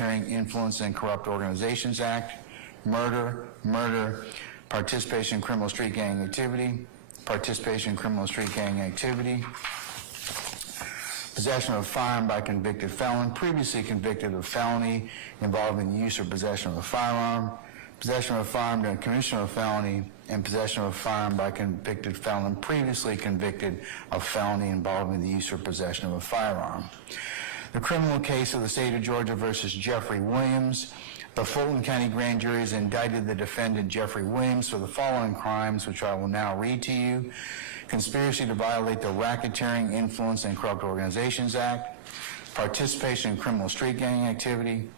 Influence and Corrupt Organizations Act, murder, participation in criminal street gang activity, possession of a firearm by convicted felon, previously convicted of felony involving the use or possession of a firearm, possession of a firearm during commission of a felony, and possession of a firearm by convicted felon, previously convicted of felony involving the use or possession of a firearm. The criminal case of the state of Georgia versus Jeffery Williams. The Fulton County Grand Jury has indicted the defendant Jeffery Williams for the following crimes, which I will now read to you. Conspiracy to violate the Racketeering, Influence, and Corrupt Organizations Act, participation in criminal street gang activity,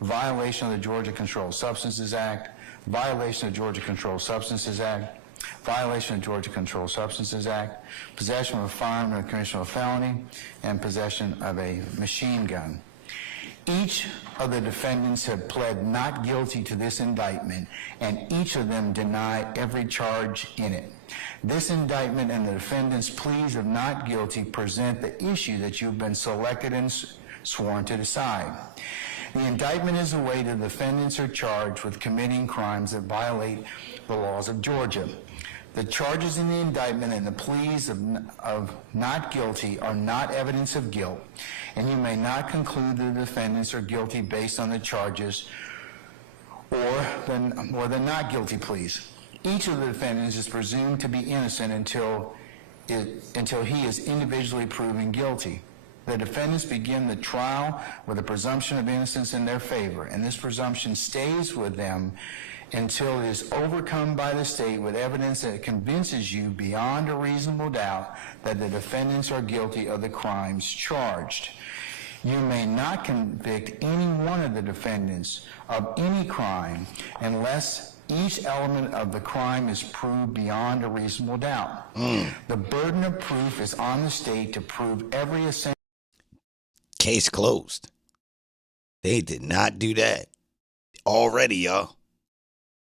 violation of the Georgia Controlled Substances Act, violation of the Georgia Controlled Substances Act, possession of a firearm in a commission of a felony, and possession of a machine gun. Each of the defendants have pled not guilty to this indictment, and each of them deny every charge in it. This indictment and the defendants' pleas of not guilty present the issue that you've been selected and sworn to decide. The indictment is the way the defendants are charged with committing crimes that violate the laws of Georgia. The charges in the indictment and the pleas of not guilty are not evidence of guilt, and you may not conclude the defendants are guilty based on the charges or the not guilty pleas. Each of the defendants is presumed to be innocent until he is individually proven guilty. The defendants begin the trial with a presumption of innocence in their favor, and this presumption stays with them until it is overcome by the state with evidence that convinces you beyond a reasonable doubt that the defendants are guilty of the crimes charged. You may not convict any one of the defendants of any crime unless each element of the crime is proved beyond a reasonable doubt. The burden of proof is on the state to prove every essential. Case closed. They did not do that. Already, y'all.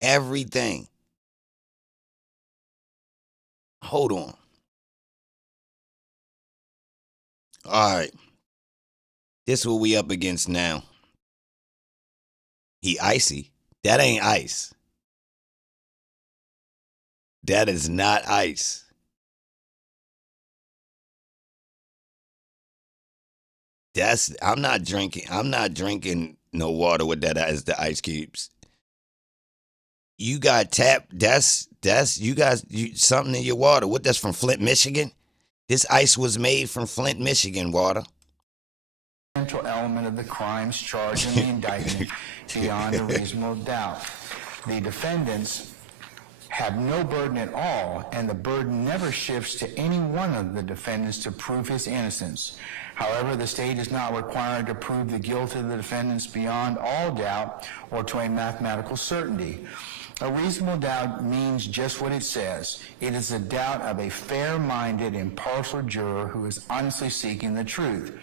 Everything. Hold on. All right. This is what we up against now. He icy. That ain't ice. That is not ice. I'm not drinking no water with that as the ice cubes. You got you got something in your water. What, that's from Flint, Michigan? This ice was made from Flint, Michigan water. Central element of the crimes charged in the indictment beyond a reasonable doubt. The defendants have no burden at all, and the burden never shifts to any one of the defendants to prove his innocence. However, the state is not required to prove the guilt of the defendants beyond all doubt or to a mathematical certainty. A reasonable doubt means just what it says. It is a doubt of a fair-minded, impartial juror who is honestly seeking the truth.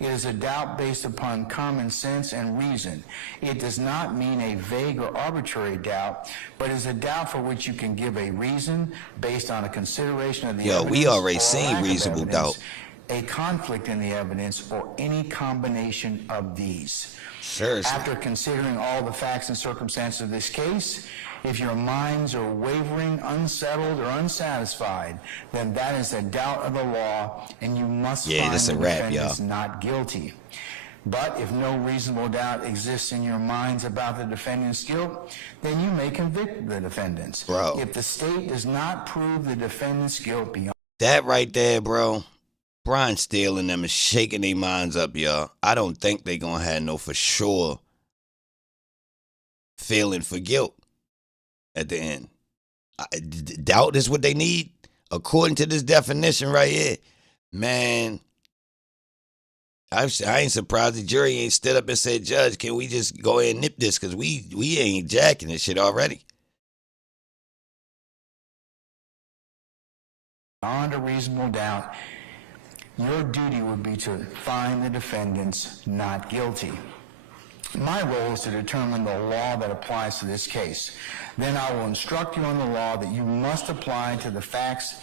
It is a doubt based upon common sense and reason. It does not mean a vague or arbitrary doubt, but is a doubt for which you can give a reason based on a consideration of the evidence. We already seen reasonable doubt. A conflict in the evidence, or any combination of these. Seriously. After considering all the facts and circumstances of this case, if your minds are wavering, unsettled, or unsatisfied, then that is a doubt of the law, and you must find the defendants not guilty. But if no reasonable doubt exists in your minds about the defendant's guilt, then you may convict the defendants. Bro. If the state does not prove the defendant's guilt beyond... That right there, bro. Brian Steele and them is shaking their minds up, y'all. I don't think they gonna have no for sure feeling for guilt at the end. Doubt is what they need, according to this definition right here. Man, I ain't surprised the jury ain't stood up and said, Judge, can we just go ahead and nip this? Because we ain't jacking this shit already. Beyond a reasonable doubt, your duty would be to find the defendants not guilty. My role is to determine the law that applies to this case. Then I will instruct you on the law that you must apply to the facts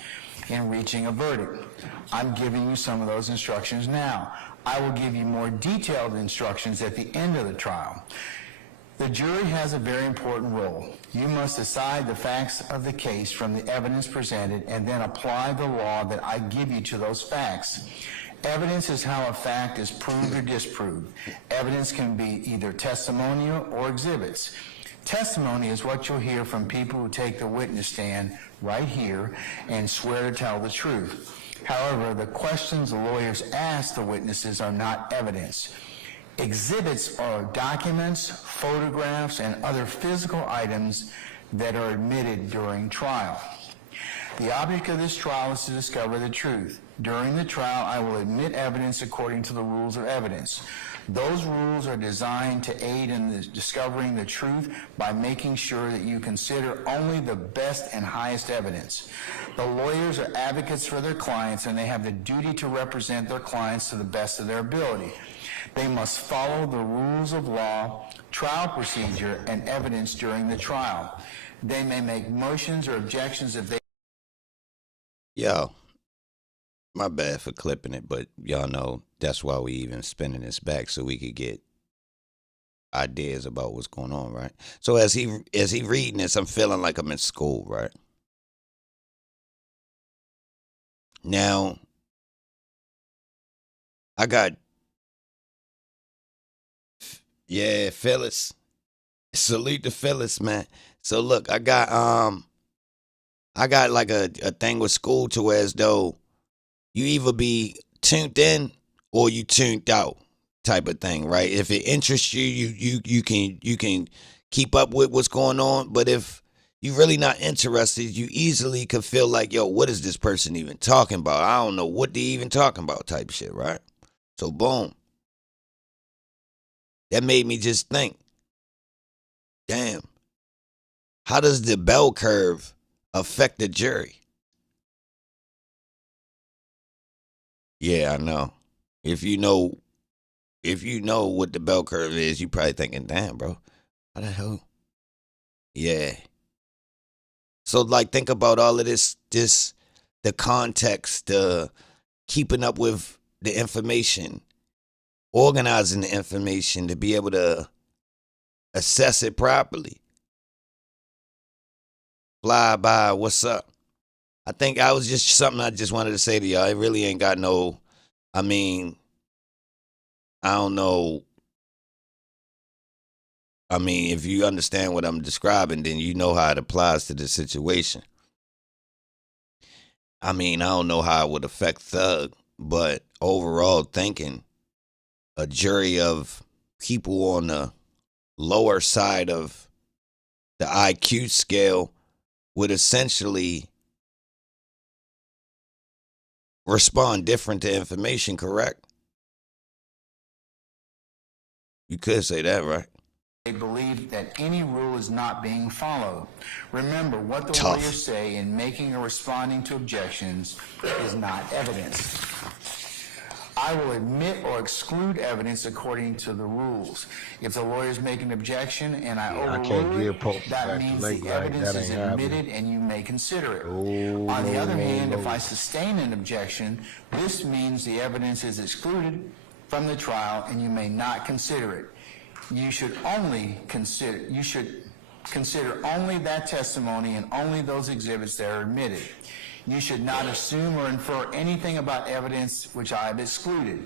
in reaching a verdict. I'm giving you some of those instructions now. I will give you more detailed instructions at the end of the trial. The jury has a very important role. You must decide the facts of the case from the evidence presented and then apply the law that I give you to those facts. Evidence is how a fact is proved or disproved. Evidence can be either testimonial or exhibits. Testimony is what you'll hear from people who take the witness stand right here and swear to tell the truth. However, the questions the lawyers ask the witnesses are not evidence. Exhibits are documents, photographs, and other physical items that are admitted during trial. The object of this trial is to discover the truth. During the trial, I will admit evidence according to the rules of evidence. Those rules are designed to aid in discovering the truth by making sure that you consider only the best and highest evidence. The lawyers are advocates for their clients, and they have the duty to represent their clients to the best of their ability. They must follow the rules of law, trial procedure, and evidence during the trial. They may make motions or objections if they... Yo, my bad for clipping it, but y'all know that's why we even spinning this back, so we could get ideas about what's going on, right? So as he reading this, I'm feeling like I'm in school, right? Now, I got, yeah, Phyllis. Salute to Phyllis, man. So look, I got like a thing with school to where as though you either be tuned in or you tuned out type of thing, right? If it interests you, you can keep up with what's going on. But if you're really not interested, you easily could feel like, yo, what is this person even talking about? I don't know what they even talking about type shit, right? So boom. That made me just think, damn, how does the bell curve affect the jury? Yeah, I know. If you know what the bell curve is, you probably thinking, damn, bro, how the hell? Yeah. So like think about all of this, the context, keeping up with the information, organizing the information to be able to assess it properly. Fly by, what's up? I think I was just something I just wanted to say to y'all. It really ain't got no, I mean, I don't know. I mean, if you understand what I'm describing, then you know how it applies to the situation. I mean, I don't know how it would affect Thug, but overall thinking, a jury of people on the lower side of the IQ scale would essentially respond different to information, correct? You could say that, right? They believe that any rule is not being followed. Remember, what the Tough. lawyers say in making or responding to objections is not evidence. I will admit or exclude evidence according to the rules. If the lawyers make an objection and I overrule it, that means the evidence is admitted and you may consider it. On the other hand, if I sustain an objection, this means the evidence is excluded from the trial and you may not consider it. You should consider only that testimony and only those exhibits that are admitted. You should not assume or infer anything about evidence which I have excluded.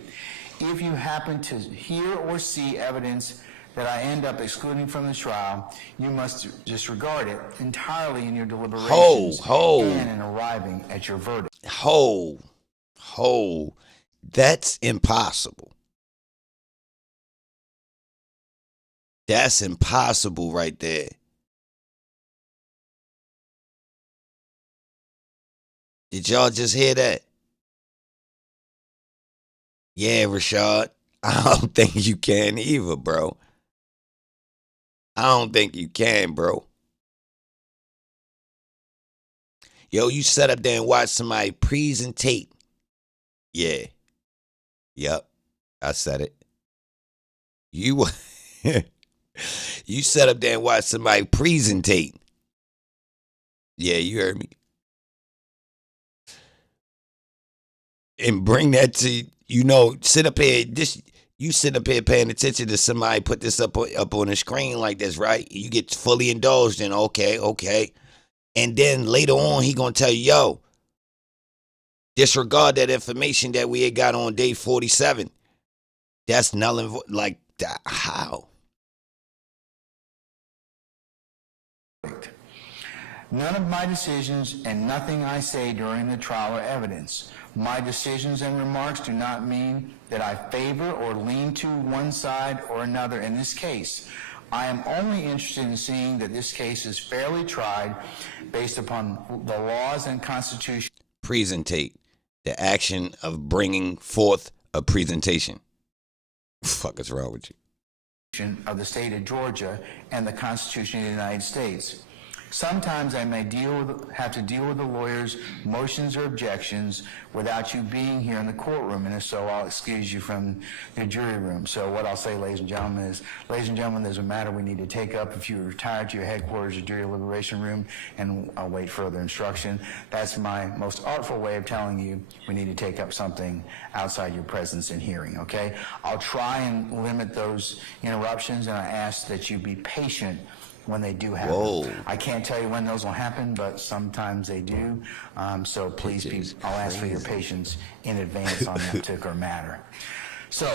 If you happen to hear or see evidence that I end up excluding from the trial, you must disregard it entirely in your deliberations and in arriving at your verdict. That's impossible. That's impossible right there. Did y'all just hear that? Yeah, Rashad. I don't think you can either, bro. I don't think you can, bro. Yo, you set up there and watch somebody presentate. Yeah. Yep. I said it. You set up there and watch somebody presentate. Yeah, you heard me. And bring that to you know, sit up here, you sit up here paying attention to somebody put this up on the screen like this, right? You get fully indulged in, okay. And then later on, he gonna tell you, yo, disregard that information that we had got on day 47. That's null and void. Like, how? None of my decisions and nothing I say during the trial are evidence. My decisions and remarks do not mean that I favor or lean to one side or another in this case. I am only interested in seeing that this case is fairly tried based upon the laws and Constitution. Presentate. The action of bringing forth a presentation. Fuck is wrong with you? Of the state of Georgia and the Constitution of the United States. Sometimes I may have to deal with the lawyer's motions or objections without you being here in the courtroom, and if so, I'll excuse you from the jury room. So what I'll say, ladies and gentlemen, is, ladies and gentlemen, there's a matter we need to take up. If you retire to your headquarters or jury deliberation room, and I'll wait further instruction. That's my most artful way of telling you we need to take up something outside your presence and hearing, okay? I'll try and limit those interruptions, and I ask that you be patient when they do happen. Whoa. I can't tell you when those will happen, but sometimes they do. So please, I'll ask for your patience in advance on that particular matter. So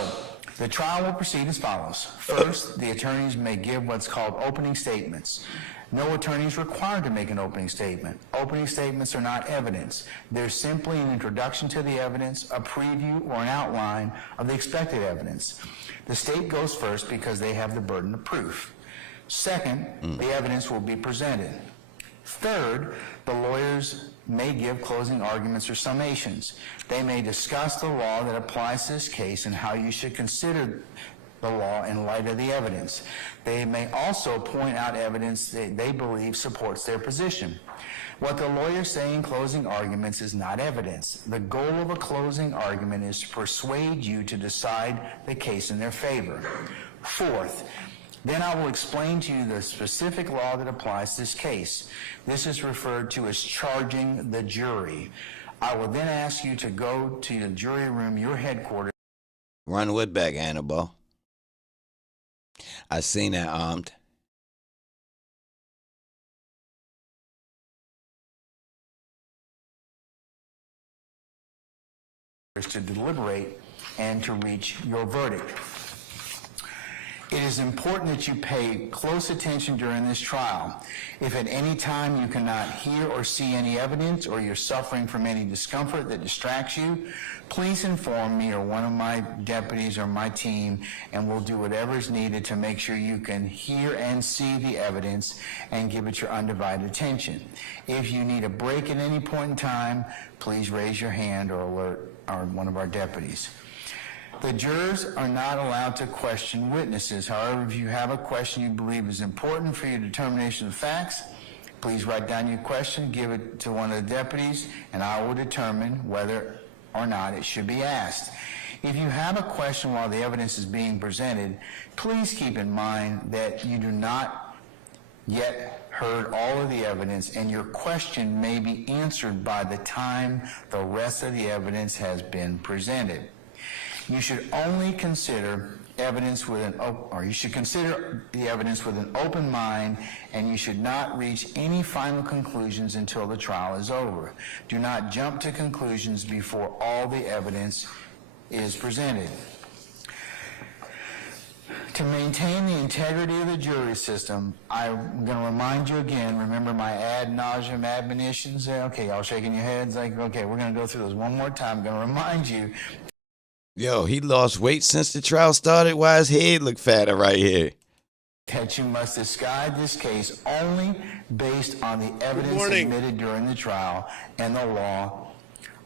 the trial will proceed as follows. First, the attorneys may give what's called opening statements. No attorney is required to make an opening statement. Opening statements are not evidence. They're simply an introduction to the evidence, a preview, or an outline of the expected evidence. The state goes first because they have the burden of proof. Second, the evidence will be presented. Third, the lawyers may give closing arguments or summations. They may discuss the law that applies to this case and how you should consider the law in light of the evidence. They may also point out evidence that they believe supports their position. What the lawyers say in closing arguments is not evidence. The goal of a closing argument is to persuade you to decide the case in their favor. Fourth, then I will explain to you the specific law that applies to this case. This is referred to as charging the jury. I will then ask you to go to the jury room, your headquarters. Run with back, Annabelle. I seen that armed. To deliberate and to reach your verdict. It is important that you pay close attention during this trial. If at any time you cannot hear or see any evidence, or you're suffering from any discomfort that distracts you, please inform me or one of my deputies or my team, and we'll do whatever is needed to make sure you can hear and see the evidence and give it your undivided attention. If you need a break at any point in time, please raise your hand or alert one of our deputies. The jurors are not allowed to question witnesses. However, if you have a question you believe is important for your determination of facts, please write down your question, give it to one of the deputies, and I will determine whether or not it should be asked. If you have a question while the evidence is being presented, please keep in mind that you do not yet heard all of the evidence, and your question may be answered by the time the rest of the evidence has been presented. You should only consider evidence with you should consider the evidence with an open mind, and you should not reach any final conclusions until the trial is over. Do not jump to conclusions before all the evidence is presented. To maintain the integrity of the jury system, I'm going to remind you again, remember my ad nauseum admonitions? Okay, y'all shaking your heads like, okay, we're going to go through those one more time. I'm going to remind you. Yo, he lost weight since the trial started. Why his head look fatter right here? That you must decide this case only based on the evidence submitted during the trial and the law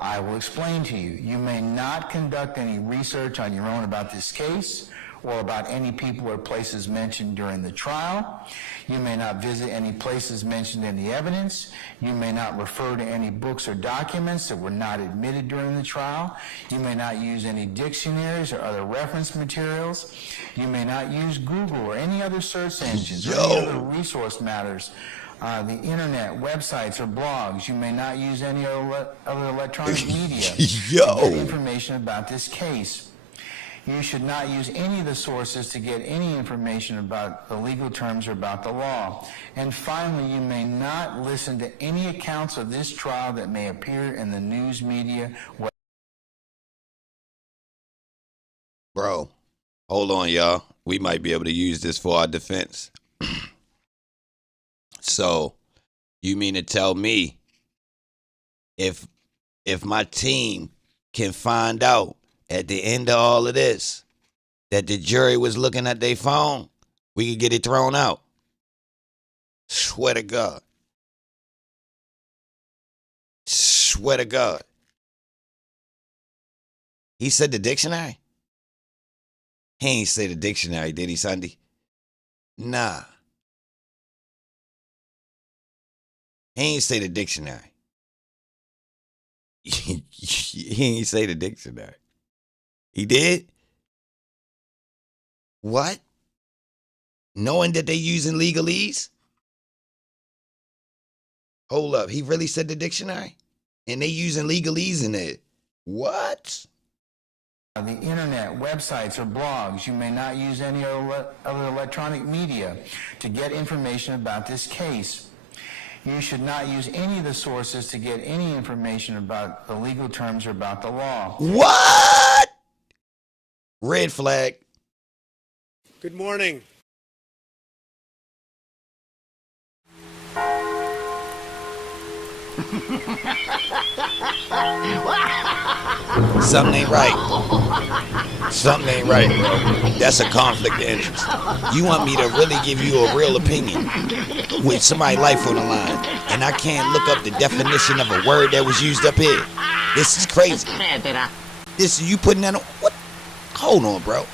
I will explain to you. You may not conduct any research on your own about this case or about any people or places mentioned during the trial. You may not visit any places mentioned in the evidence. You may not refer to any books or documents that were not admitted during the trial. You may not use any dictionaries or other reference materials. You may not use Google or any other search engines or any other resource matters the internet, websites, or blogs. You may not use any other electronic media to get information about this case. You should not use any of the sources to get any information about the legal terms or about the law. And finally, you may not listen to any accounts of this trial that may appear in the news media. Bro, hold on, y'all. We might be able to use this for our defense. So, you mean to tell me if my team can find out at the end of all of this that the jury was looking at their phone, we could get it thrown out? Swear to God. Swear to God. He said the dictionary? He ain't say the dictionary, did he, Sunday? Nah. He ain't say the dictionary. He ain't say the dictionary. He did? What? Knowing that they using legalese? Hold up, he really said the dictionary? And they using legalese in it. What? The internet, websites, or blogs. You may not use any other electronic media to get information about this case. You should not use any of the sources to get any information about the legal terms or about the law. What? Red flag. Good morning. Something ain't right. Something ain't right, bro. That's a conflict of interest. You want me to really give you a real opinion with somebody's life on the line, and I can't look up the definition of a word that was used up here? This is crazy. This is you putting that on. What? Hold on, bro.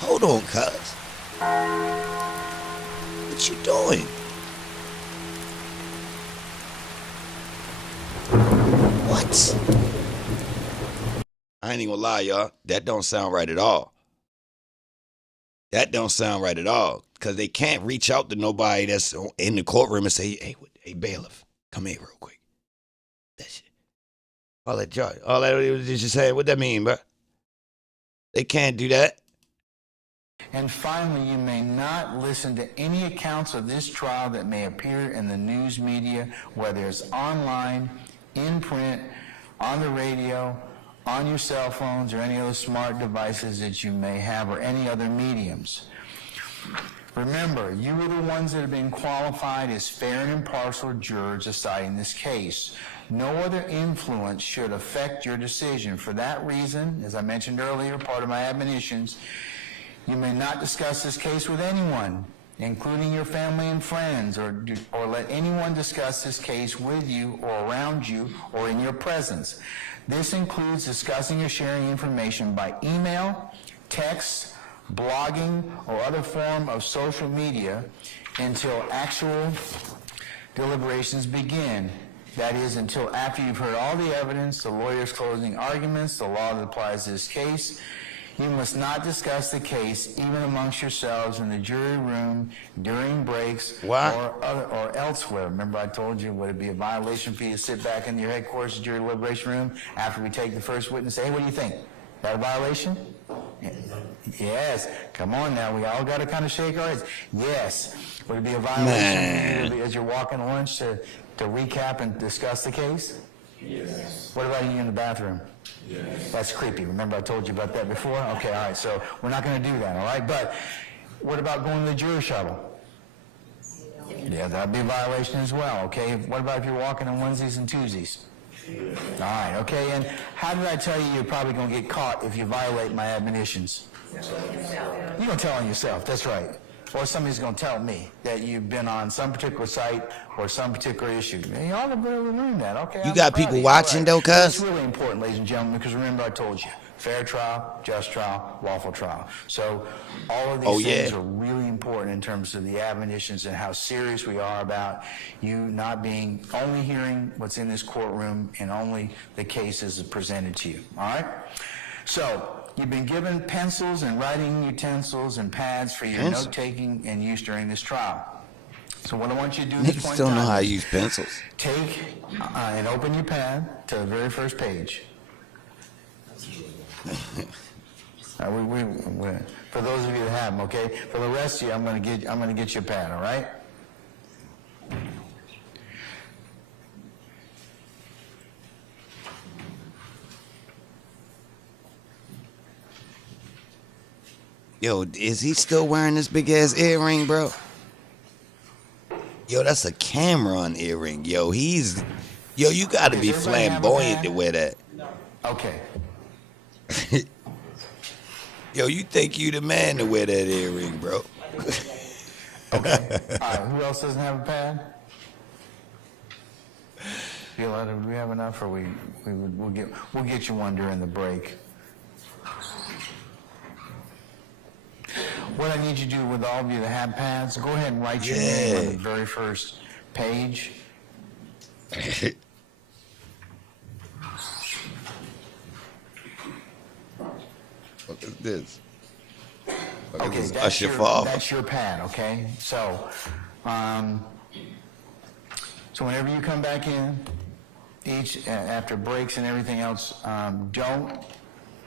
Hold on, cuz. What you doing? What? I ain't even gonna lie, y'all. That don't sound right at all. That don't sound right at all. Because they can't reach out to nobody that's in the courtroom and say, hey, bailiff, come here real quick. That shit. All that was just saying, what that mean, bro? They can't do that. And finally, you may not listen to any accounts of this trial that may appear in the news media, whether it's online, in print, on the radio, on your cell phones, or any other smart devices that you may have, or any other mediums. Remember, you are the ones that have been qualified as fair and impartial jurors deciding this case. No other influence should affect your decision. For that reason, as I mentioned earlier, part of my admonitions, you may not discuss this case with anyone, including your family and friends, or let anyone discuss this case with you or around you or in your presence. This includes discussing or sharing information by email, text, blogging, or other form of social media until actual deliberations begin. That is, until after you've heard all the evidence, the lawyer's closing arguments, the law that applies to this case. You must not discuss the case even amongst yourselves in the jury room during breaks or elsewhere. Remember I told you, would it be a violation for you to sit back in your headquarters jury deliberation room after we take the first witness and say, hey, what do you think? Is that a violation? Yes. Come on now. We all got to kind of shake our heads. Yes. Would it be a violation for you as you're walking to lunch to recap and discuss the case? Yes. What about you in the bathroom? Yes. That's creepy. Remember I told you about that before? Okay, all right. So we're not going to do that, all right? But what about going to the jury shuttle? Yeah, that'd be a violation as well, okay? What about if you're walking on Wednesdays and Tuesdays? Yes. All right, okay. And how did I tell you you're probably going to get caught if you violate my admonitions? You're going to tell on yourself. That's right. Or somebody's going to tell me that you've been on some particular site or some particular issue. You ought to really learn that, okay? You got people watching, though, cuz? It's really important, ladies and gentlemen, because remember I told you, fair trial, just trial, lawful trial. So all of these things are really important in terms of the admonitions and how serious we are about you not being only hearing what's in this courtroom and only the cases presented to you, all right? So you've been given pencils and writing utensils and pads for your note-taking and use during this trial. So So what I want you to do at this Niggas point don't in know time how to is use pencils. take and open your pad to the very first page. For those of you that have them, okay? For the rest of you, I'm gonna get you a pad, all right? Yo, is he still wearing this big ass earring, bro? Yo, that's a Cameron earring. Yo, you gotta be Does everybody have a flamboyant pad? to wear that. Okay. Yo, you think you the man to wear that earring, bro? Okay. All right. Who else doesn't have a pad? Do we have enough, or we'll get you one during the break. What I need you to do with all of you that have pads, go ahead and write your name on the very first page. What is this? Okay, that's your pad, okay? So whenever you come back in, after breaks and everything else,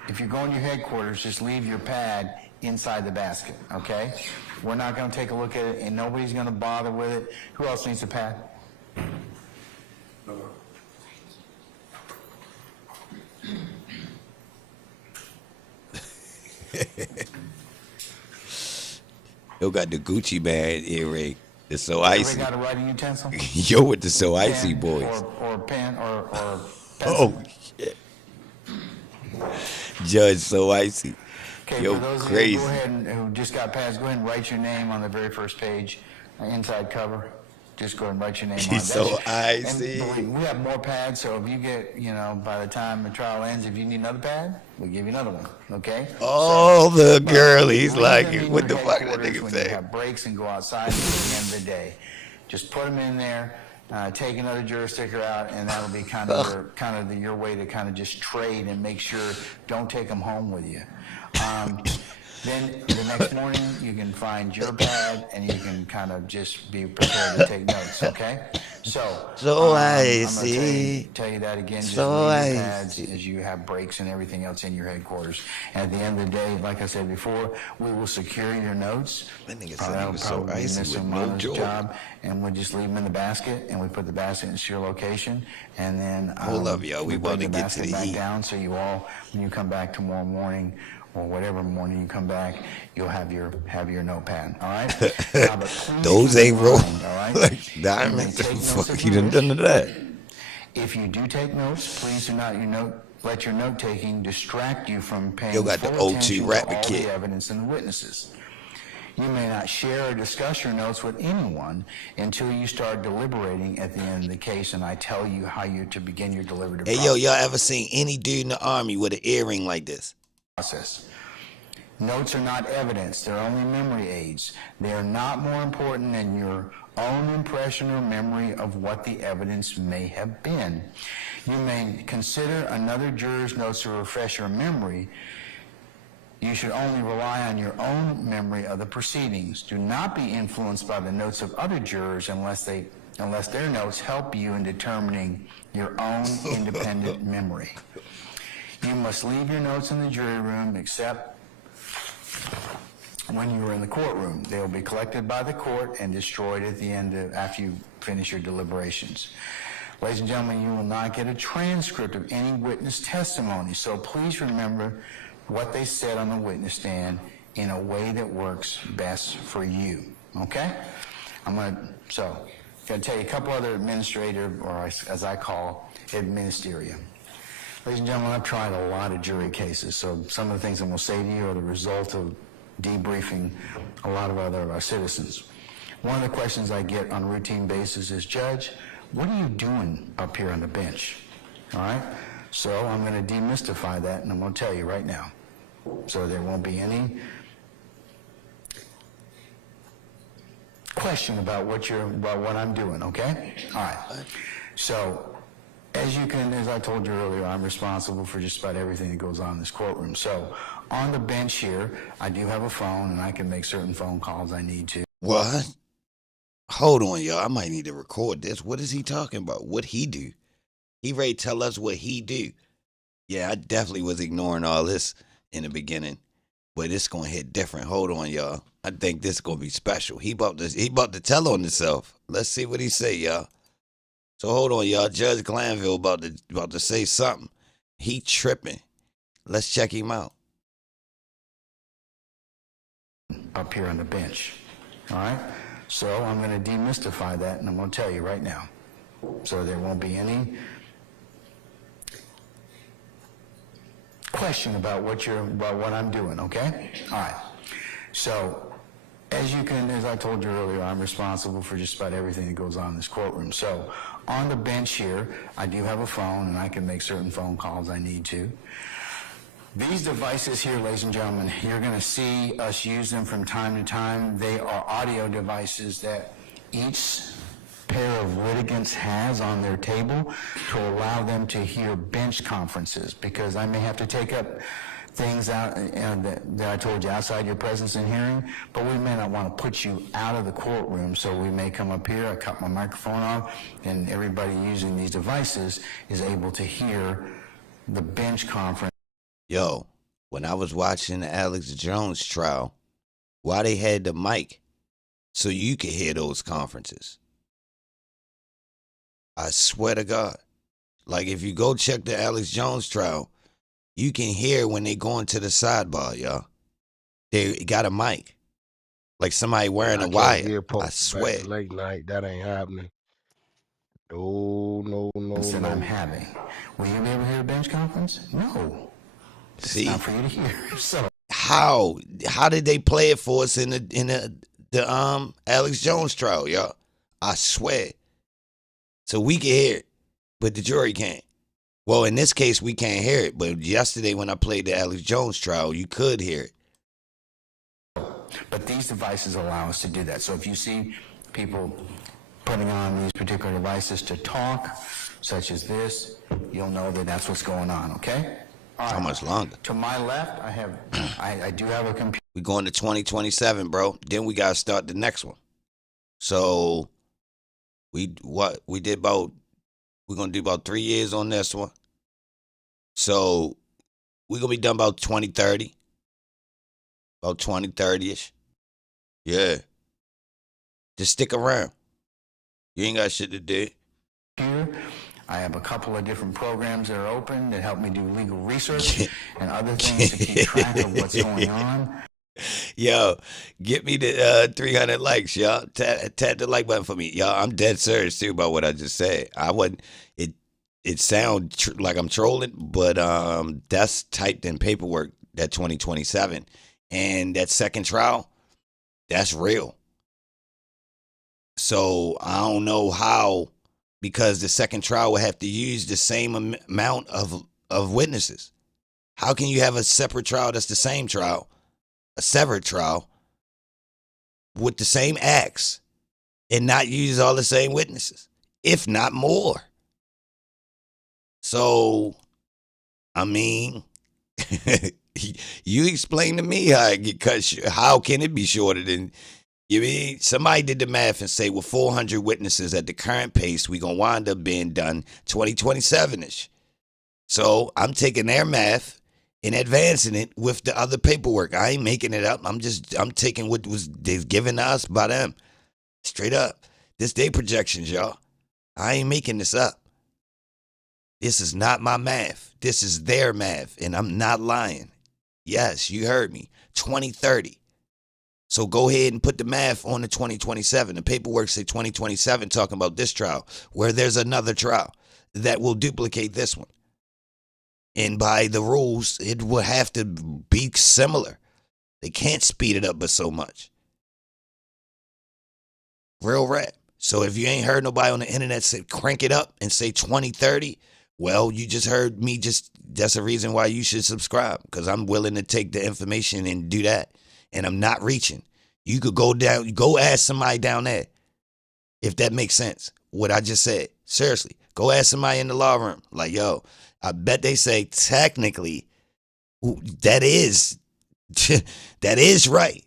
if you're going to your headquarters, just leave your pad inside the basket, okay? We're not going to take a look at it, and nobody's going to bother with it. Who else needs a pad? Yo got the Gucci man earring. It's so icy. Everybody got a writing utensil? Yo with the so icy Pen, boys. Or pen, or Oh, pencil. shit. Judge so icy. Okay, Yo, for those crazy. of you who just got pads, go ahead and write your name on the very first page, inside cover. Just go ahead and write your name on it. He's so And icy. believe me, we have more pads, so if you get, by the time the trial ends, if you need another pad, we'll give you another one, okay? All the girlies Leave like them it. in What your the fuck that headquarters nigga when say? you have breaks and go outside at the end of the day. Just put them in there, take another juror sticker out, and that'll be kind of your way to kind of just trade and make sure, don't take them home with you. Then the next morning, you can find your pad, and you can kind of just be prepared to take notes, okay? So I'm going to tell you that again, just leave your pads as you have breaks and everything else in your headquarters. And at the end of the day, like I said before, we will secure your notes. That nigga said he was so icy with no job, and we'll just leave them in the basket, and we put the basket in your location, and then Hold up, yo, we put want the to get to basket the back heat. down, so you all, when you come back tomorrow morning, or whatever morning you come back, you'll have your notepad, all right? Now, but please Those keep ain't in roll. mind, all right? Like You diamonds. may take notes Fuck, if you you done done wish. to that. If you do take notes, please do not let your note-taking distract you from paying Yo got the full OT attention to rabbit all kit. the evidence and the witnesses. You may not share or discuss your notes with anyone until you start deliberating at the end of the case, and I tell you how you're to begin your deliberative Hey, yo, y'all ever seen any dude in the army with an earring like this? process. Notes are not evidence, they're only memory aids. They are not more important than your own impression or memory of what the evidence may have been. You may consider another juror's notes to refresh your memory. You should only rely on your own memory of the proceedings. Do not be influenced by the notes of other jurors unless their notes help you in determining your own independent memory. You must leave your notes in the jury room except when you are in the courtroom. They will be collected by the court and destroyed at the end after you finish your deliberations. Ladies and gentlemen, you will not get a transcript of any witness testimony, so please remember what they said on the witness stand in a way that works best for you, okay? Got to tell you a couple other administrative, or as I call, administeria. Ladies and gentlemen, I've tried a lot of jury cases, so some of the things I'm going to say to you are the result of debriefing a lot of other citizens. One of the questions I get on a routine basis is, Judge, what are you doing up here on the bench? All right? So I'm going to demystify that, and I'm going to tell you right now. So there won't be any question about what I'm doing, okay? All right. So as I told you earlier, I'm responsible for just about everything that goes on in this courtroom. So on the bench here, I do have a phone, and I can make certain phone calls I need to. What? Hold on, y'all. I might need to record this. What is he talking about? What he do? He ready to tell us what he do. Yeah, I definitely was ignoring all this in the beginning, but it's gonna hit different. Hold on, y'all. I think this gonna be special. He about to tell on himself. Let's see what he say, y'all. So hold on, y'all. Judge Glanville about to say something. He tripping. Let's check him out. Up here on the bench, all right? So I'm going to demystify that, and I'm going to tell you right now. So there won't be any question about what I'm doing, okay? All right. So as I told you earlier, I'm responsible for just about everything that goes on in this courtroom. So on the bench here, I do have a phone, and I can make certain phone calls I need to. These devices here, ladies and gentlemen, you're going to see us use them from time to time. They are audio devices that each pair of litigants has on their table to allow them to hear bench conferences, because I may have to take up things out that I told you outside your presence and hearing, but we may not want to put you out of the courtroom, so we may come up here, I cut my microphone off, and everybody using these devices is able to hear the bench conference. Yo, when I was watching the Alex Jones trial, why they had the mic so you could hear those conferences? I swear to God. Like, if you go check the Alex Jones trial, you can hear when they go into the sidebar, y'all. They got a mic. Like somebody wearing a wire. I swear. Late night, that ain't happening. No. That I'm having. Will you be able to hear a bench conference? No. See? It's not for you to hear. So How did they play it for us in the Alex Jones trial, y'all? I swear. So we can hear it, but the jury can't. Well, in this case, we can't hear it. But yesterday when I played the Alex Jones trial, you could hear it. but these devices allow us to do that. So if you see people putting on these particular devices to talk, such as this, you'll know that that's what's going on, okay? All How right. much longer? To my left, I do have a computer. We going to 2027, bro. Then we got to start the next one. So we're going to do about 3 years on this one. So we're going to be done about 2030. About 2030-ish. Yeah. Just stick around. You ain't got shit to do. Here, I have a couple of different programs that are open that help me do legal research and other things to keep track of what's going on. Yo, get me the 300 likes, y'all. Tap the like button for me, y'all. I'm dead serious too about what I just said. I wasn't. It sounds like I'm trolling, but that's typed in paperwork. That 2027 and that second trial, that's real. So I don't know how, because the second trial will have to use the same amount of witnesses. How can you have a separate trial that's the same trial, a severed trial, with the same acts and not use all the same witnesses, if not more? So, I mean, you explain to me how it get cut. How can it be shorter than? You mean somebody did the math and say with 400 witnesses at the current pace, we gonna wind up being done 2027-ish. So I'm taking their math and advancing it with the other paperwork. I ain't making it up. I'm taking what was given to us by them. Straight up. This day projections, y'all. I ain't making this up. This is not my math. This is their math, and I'm not lying. Yes, you heard me. 2030. So go ahead and put the math on the 2027. The paperwork say 2027 talking about this trial, where there's another trial that will duplicate this one. And by the rules, it will have to be similar. They can't speed it up but so much. Real rap. So if you ain't heard nobody on the internet say crank it up and say 2030, well, you just heard me. That's a reason why you should subscribe, because I'm willing to take the information and do that. And I'm not reaching. You could go ask somebody down there if that makes sense. What I just said. Seriously, go ask somebody in the law room. Like, yo, I bet they say technically that is right.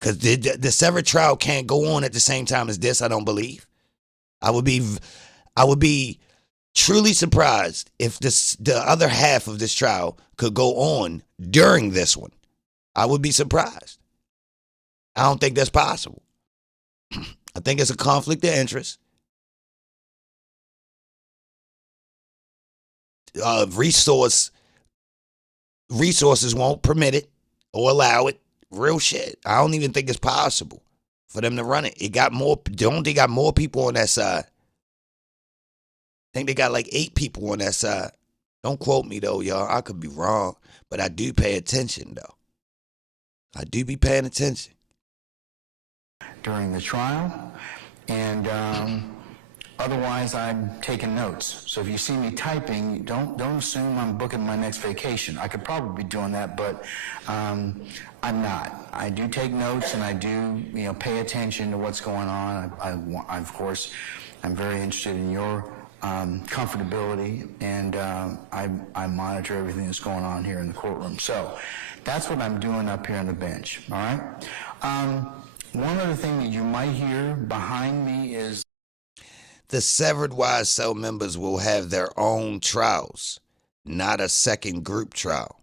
Because the severed trial can't go on at the same time as this, I don't believe. I would be truly surprised if the other half of this trial could go on during this one. I would be surprised. I don't think that's possible. I think it's a conflict of interest. Resources won't permit it or allow it. Real shit. I don't even think it's possible for them to run it. They got more people on that side. I think they got like 8 people on that side. Don't quote me though, y'all. I could be wrong, but I do pay attention though. I do be paying attention during the trial, and otherwise I'm taking notes. So if you see me typing, don't assume I'm booking my next vacation. I could probably be doing that, but I'm not. I do take notes, and I do pay attention to what's going on. I of course, I'm very interested in your comfortability, and I monitor everything that's going on here in the courtroom. So that's what I'm doing up here on the bench. All right. One other thing that you might hear behind me is the severed YSL members will have their own trials, not a second group trial.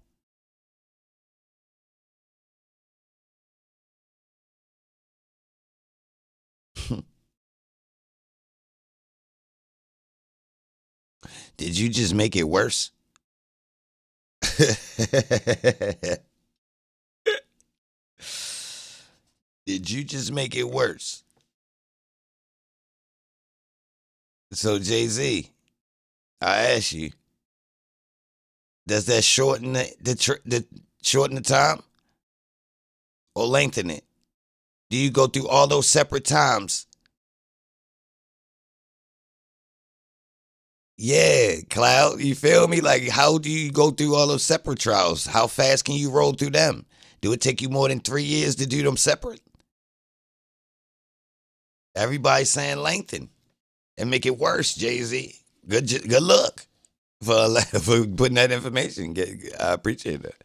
Did you just make it worse? Did you just make it worse? So Jay-Z, I ask you, does that shorten the time or lengthen it? Do you go through all those separate times? Yeah, Cloud, you feel me? Like, how do you go through all those separate trials? How fast can you roll through them? Do it take you more than 3 years to do them separate? Everybody's saying lengthen and make it worse, Jay-Z. Good luck for putting that information. I appreciate that.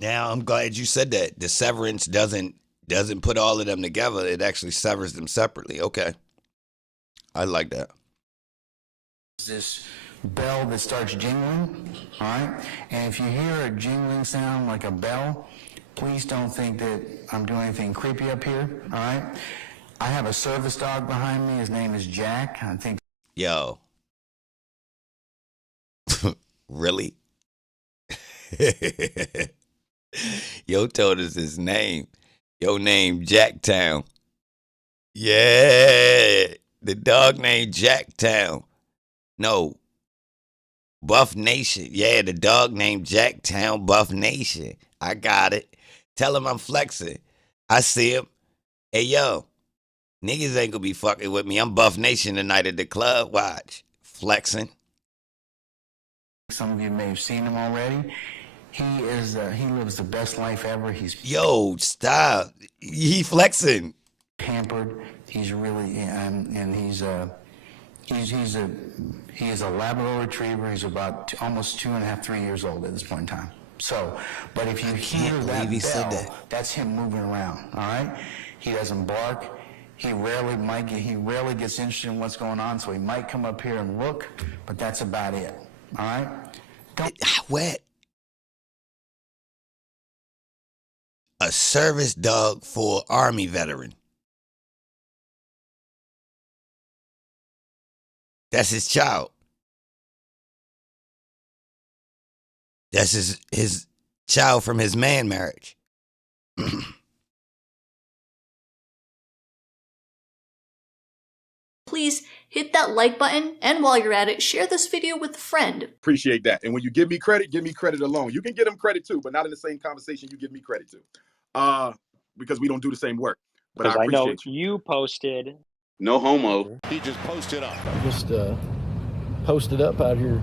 Now, I'm glad you said that. The severance doesn't put all of them together. It actually severs them separately. Okay. I like that. this bell that starts jingling, all right? And if you hear a jingling sound like a bell, please don't think that I'm doing anything creepy up here, all right? I have a service dog behind me. His name is Jack. I think. Yo. Really? Yo told us his name. Yo named Jacktown. Yeah. The dog named Jacktown. No. Buff Nation. Yeah, the dog named Jacktown Buff Nation. I got it. Tell him I'm flexing. I see him. Hey, yo. Niggas ain't gonna be fucking with me. I'm Buff Nation tonight at the club. Watch. Flexing. Some of you may have seen him already. He lives the best life ever. He's Yo, stop. He flexing. pampered. He's really, and he is a Labrador Retriever. He's about almost 2.5, 3 years old at this point in time. So, but if you hear that bell, that's him moving around. All right. He doesn't bark. He rarely gets interested in what's going on. So he might come up here and look, but that's about it. All right. What? A service dog for an Army veteran. That's his child. That's his child from his man marriage. Please hit that like button, and while you're at it, share this video with a friend. Appreciate that. And when you give me credit alone. You can get them credit too, but not in the same conversation you give me credit to. Because we don't do the same work. But I know appreciate you posted. No homo. He just posted up. Just posted up out here.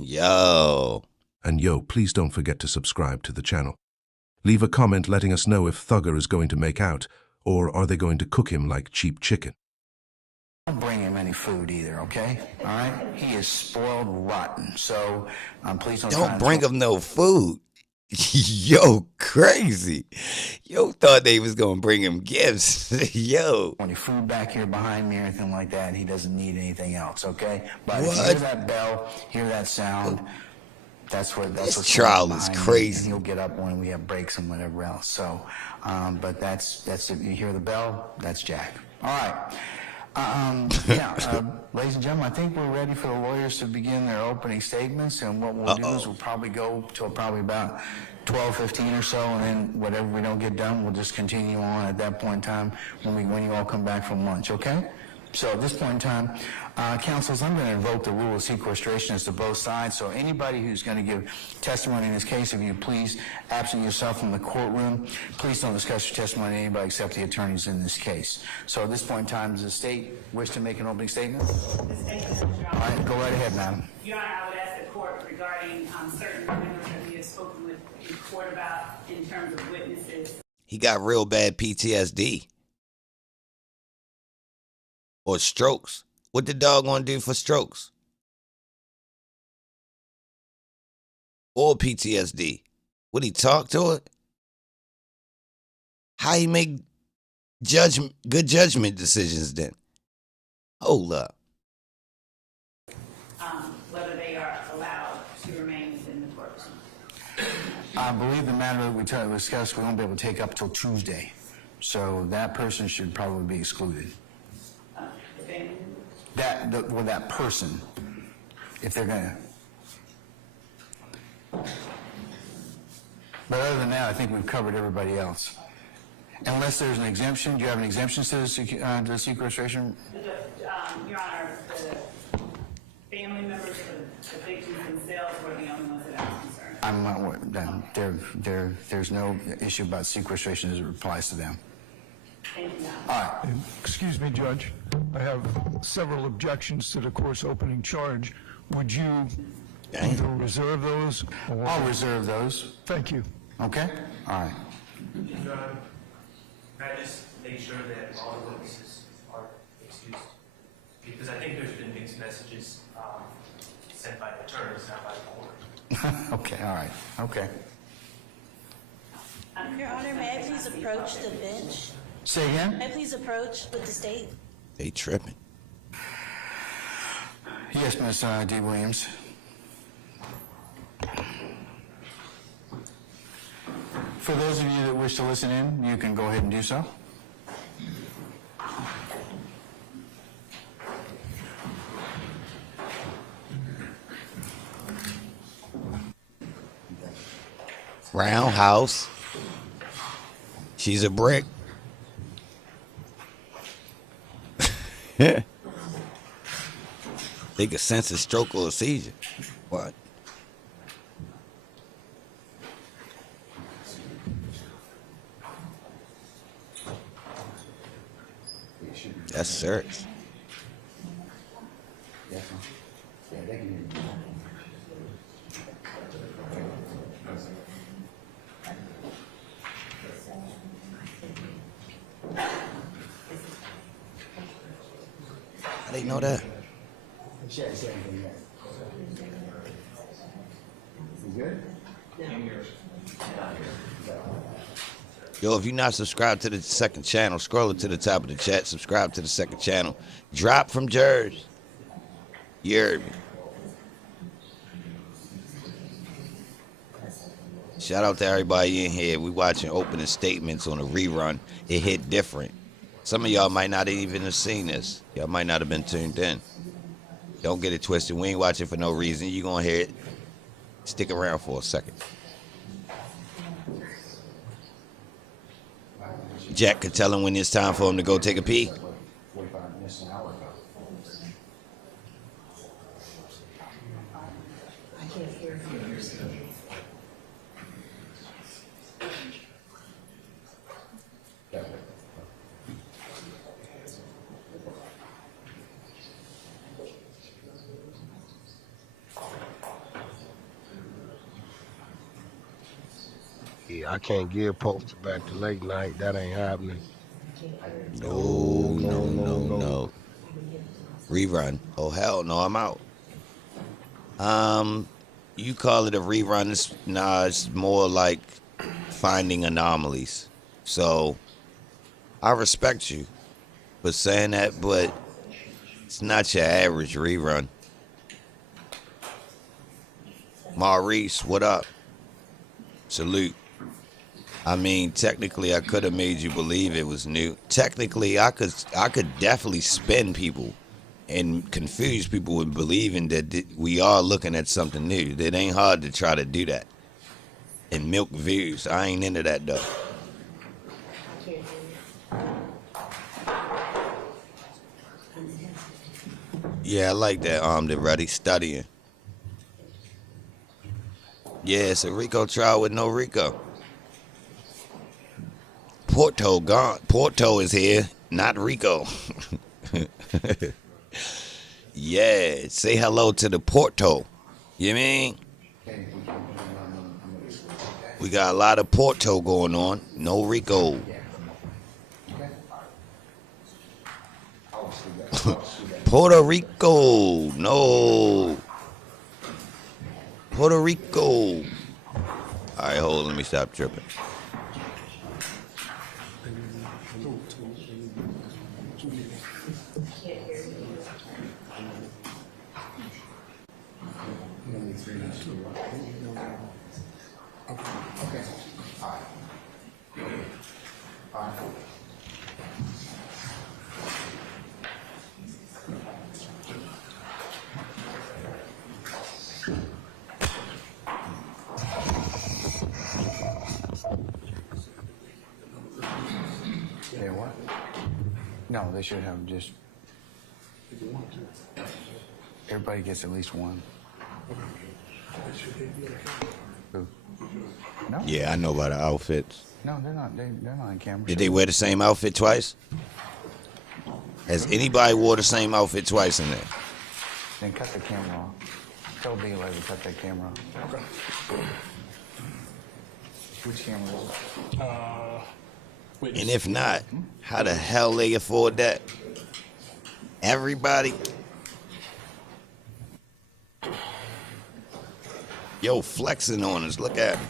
Yo. And yo, please don't forget to subscribe to the channel. Leave a comment letting us know if Thugger is going to make out, or are they going to cook him like cheap chicken? Don't bring him any food either, okay? All right? He is spoiled rotten. So please don't bring him no food. Yo, crazy. Yo, thought they was gonna bring him gifts. Yo. Any food back here behind me or anything like that. He doesn't need anything else, okay? But if you What? hear that bell, hear that sound, that's what This what's trial going on is behind me, crazy. and he'll get up when we have breaks and whatever else. So, but that's if you hear the bell, that's Jack. All right. Ladies and gentlemen, I think we're ready for the lawyers to begin their opening statements, and what we'll do is we'll probably go till probably about 12:15 or so, and then whatever we don't get done, we'll just continue on at that point in time when you all come back from lunch, okay? So at this point in time, counsels, I'm going to invoke the rule of sequestration as to both sides. So anybody who's going to give testimony in this case, if you please absent yourself from the courtroom, please don't discuss your testimony to anybody except the attorneys in this case. So at this point in time, does the state wish to make an opening statement? All right, go right ahead, madam. Your Honor, I would ask the court regarding certain members that we have spoken with the court about in terms of witnesses. He got real bad PTSD. Or strokes. What the dog gonna do for strokes? Or PTSD. Would he talk to it? How he make good judgment decisions then? Hold up. Whether they are allowed to remain within the courtroom. I believe the matter that we discussed, we won't be able to take up till Tuesday. So that person should probably be excluded. That person, if they're gonna. But other than that, I think we've covered everybody else. Unless there's an exemption, do you have an exemption to the sequestration? Your Honor, the family members of the victims themselves were the only ones that I was concerned. I'm not worried. There's no issue about sequestration as it applies to them. Thank you, Your Honor. All right. Excuse me, Judge. I have several objections to the court's opening charge. Would you either reserve those or... I'll reserve those. Thank you. Okay? All right. Your Honor, can I just make sure that all the witnesses are excused? Because I think there's been mixed messages sent by the attorneys, not by the court. Okay, all right. Okay. Your Honor, may I please approach the bench? Say again? May I please approach with the state? They tripping. Yes, Ms. D. Williams. For those of you that wish to listen in, you can go ahead and do so. Roundhouse. She's a brick. They could sense a stroke or a seizure. What? That's search. How they know that? Yo, if you're not subscribed to the second channel, scroll it to the top of the chat, subscribe to the second channel. Drop from Jersey. You heard me. Shout out to everybody in here. We watching opening statements on a rerun. It hit different. Some of y'all might not even have seen this. Y'all might not have been tuned in. Don't get it twisted. We ain't watching for no reason. You gonna hear it. Stick around for a second. Jack could tell him when it's time for him to go take a pee. Yeah, I can't give Poster back to late night. That ain't happening. No. Rerun. Oh, hell no, I'm out. You call it a rerun. It's more like finding anomalies. So I respect you for saying that, but it's not your average rerun. Maurice, what up? Salute. I mean, technically, I could have made you believe it was new. Technically, I could definitely spin people and confuse people with believing that we are looking at something new. It ain't hard to try to do that and milk views. I ain't into that though. Yeah, I like that. They're ready studying. Yeah, it's a RICO trial with no RICO. Porto gone. Porto is here, not RICO. Yeah, say hello to the Porto. You mean? We got a lot of Porto going on. No RICO. Puerto Rico. No. Puerto Rico. All right, hold on. Let me stop tripping. They what? No, they should have just. Everybody gets at least one. Who? No. Yeah, I know about the outfits. No, they're not. They're not on camera. Did they wear the same outfit twice? Has anybody wore the same outfit twice in there? Then cut the camera off. Tell D-Lay to cut that camera off. Okay. Which camera is it? And if not, how the hell they afford that? Everybody? Yo, flexing on us. Look at him.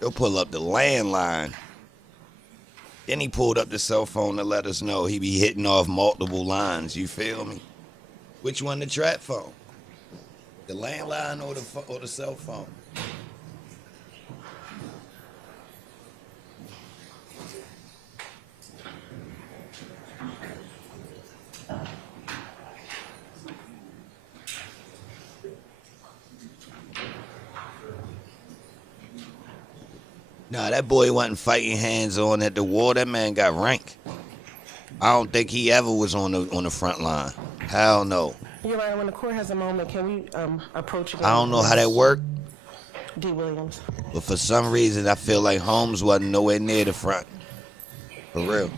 He'll pull up the landline. Then he pulled up the cell phone to let us know he be hitting off multiple lines. You feel me? Which one the trap phone? The landline or the cell phone? Nah, that boy wasn't fighting hands on at the war. That man got rank. I don't think he ever was on the front line. Hell no. You're right. When the court has a moment, can we approach again? I don't know how that worked, D. Williams. but for some reason I feel like Holmes wasn't nowhere near the front. For real.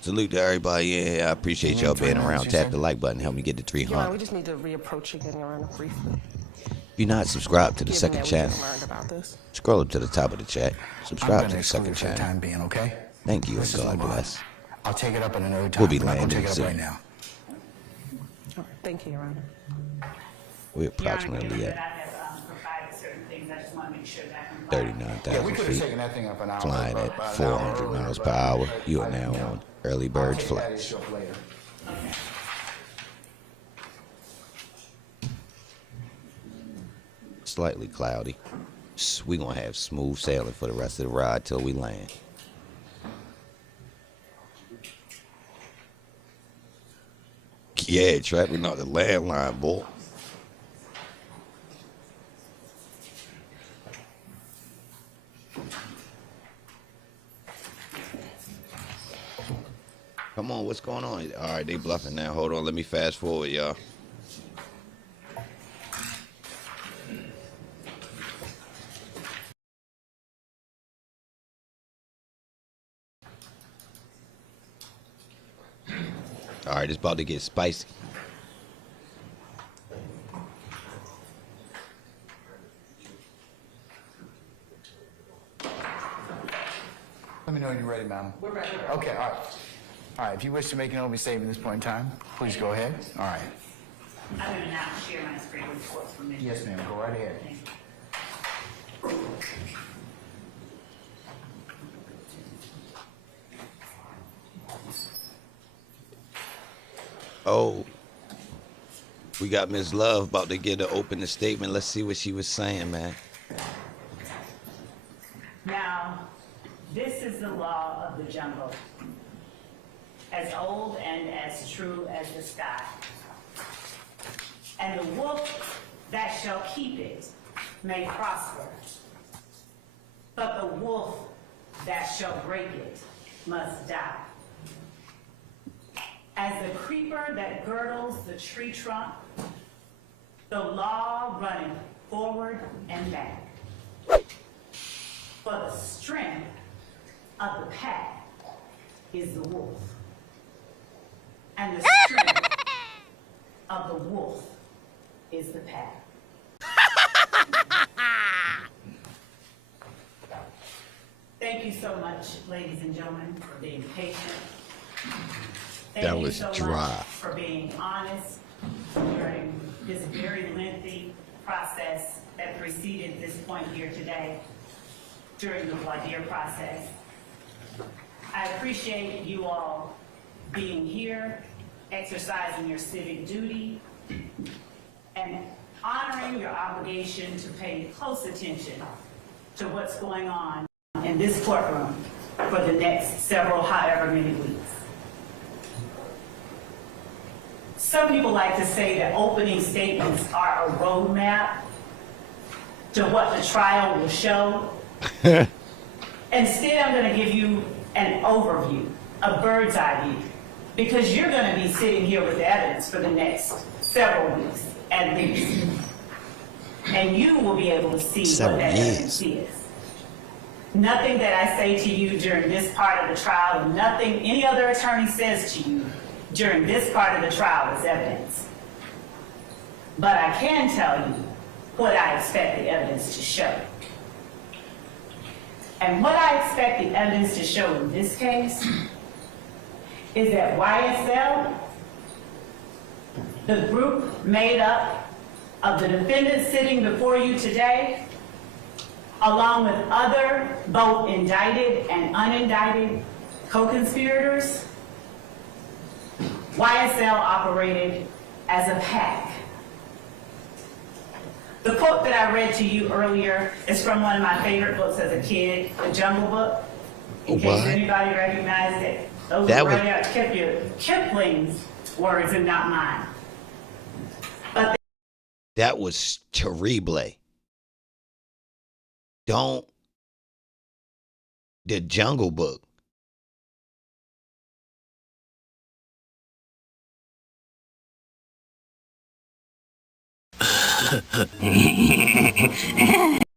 Salute to everybody. Yeah, I appreciate y'all being around. Tap the like button. Help me get to 300. Yeah, we just need to reapproach again, Your Honor, briefly. If you're not subscribed to the second channel, About this. scroll up to the top of the chat. Subscribe to the second for the channel. time being, okay? Thank you, and This is God a lot. bless. I'll take it up at another time. We'll be but I'm gonna landing take it up soon. right now. All right, thank you, Your Honor. We're Your Honor, approximately given at that I have provided certain things, I just want to make sure that I'm 39,000 could have feet, taken that thing up an hour. flying about at an hour 400 earlier, miles but per hour. I- You are now on early I'll bird take that flights. issue up later. Slightly cloudy. We're going to have smooth sailing for the rest of the ride till we land. Yeah, trapping out the landline, boy. Come on, what's going on? All right, they bluffing now. Hold on, let me fast forward, y'all. All right, it's about to get spicy. Let me know when you're ready, ma'am. We're ready. Okay, all right. All right, if you wish to make an opening statement at this point in time, please go ahead. All right. I'm going to now share my screen with courts for me. Yes, ma'am, go right ahead. Oh, we got Ms. Love about to get an opening statement. Let's see what she was saying, man. Now, this is the law of the jungle, as old and as true as the sky. And the wolf that shall keep it may prosper, but the wolf that shall break it must die. As the creeper that girdles the tree trunk, the law running forward and back. For the strength of the pack is the wolf, and the strength of the wolf is the pack. Thank you so much, ladies and gentlemen, for being patient. Thank That you was so dry. much for being honest during this very lengthy process that preceded this point here today, during the voir dire process. I appreciate you all being here, exercising your civic duty, and honoring your obligation to pay close attention to what's going on in this courtroom for the next several, however many weeks. Some people like to say that opening statements are a roadmap to what the trial will show. Instead, I'm going to give you an overview, a bird's eye view, because you're going to be sitting here with evidence for the next several weeks at least. And you will be able to see what that evidence is. Nothing that I say to you during this part of the trial, and nothing any other attorney says to you during this part of the trial is evidence. But I can tell you what I expect the evidence to show. And what I expect the evidence to show in this case is that YSL, the group made up of the defendants sitting before you today, along with other both indicted and unindicted co-conspirators, YSL operated as a pack. The quote that I read to you earlier is from one of my favorite books as a kid, The Jungle Book. In case anybody recognized it. Those were right out Kipling's words and not mine. But that was terrible. Don't. The Jungle Book.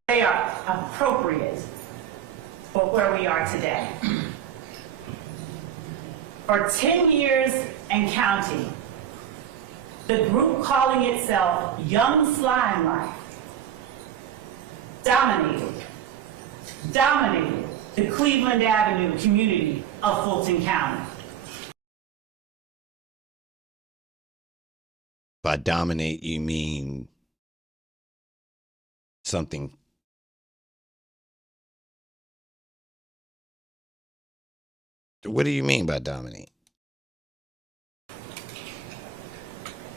they are appropriate for where we are today. For 10 years and counting, the group calling itself Young Slime Life dominated the Cleveland Avenue community of Fulton County. By dominate, you mean something. What do you mean by dominate?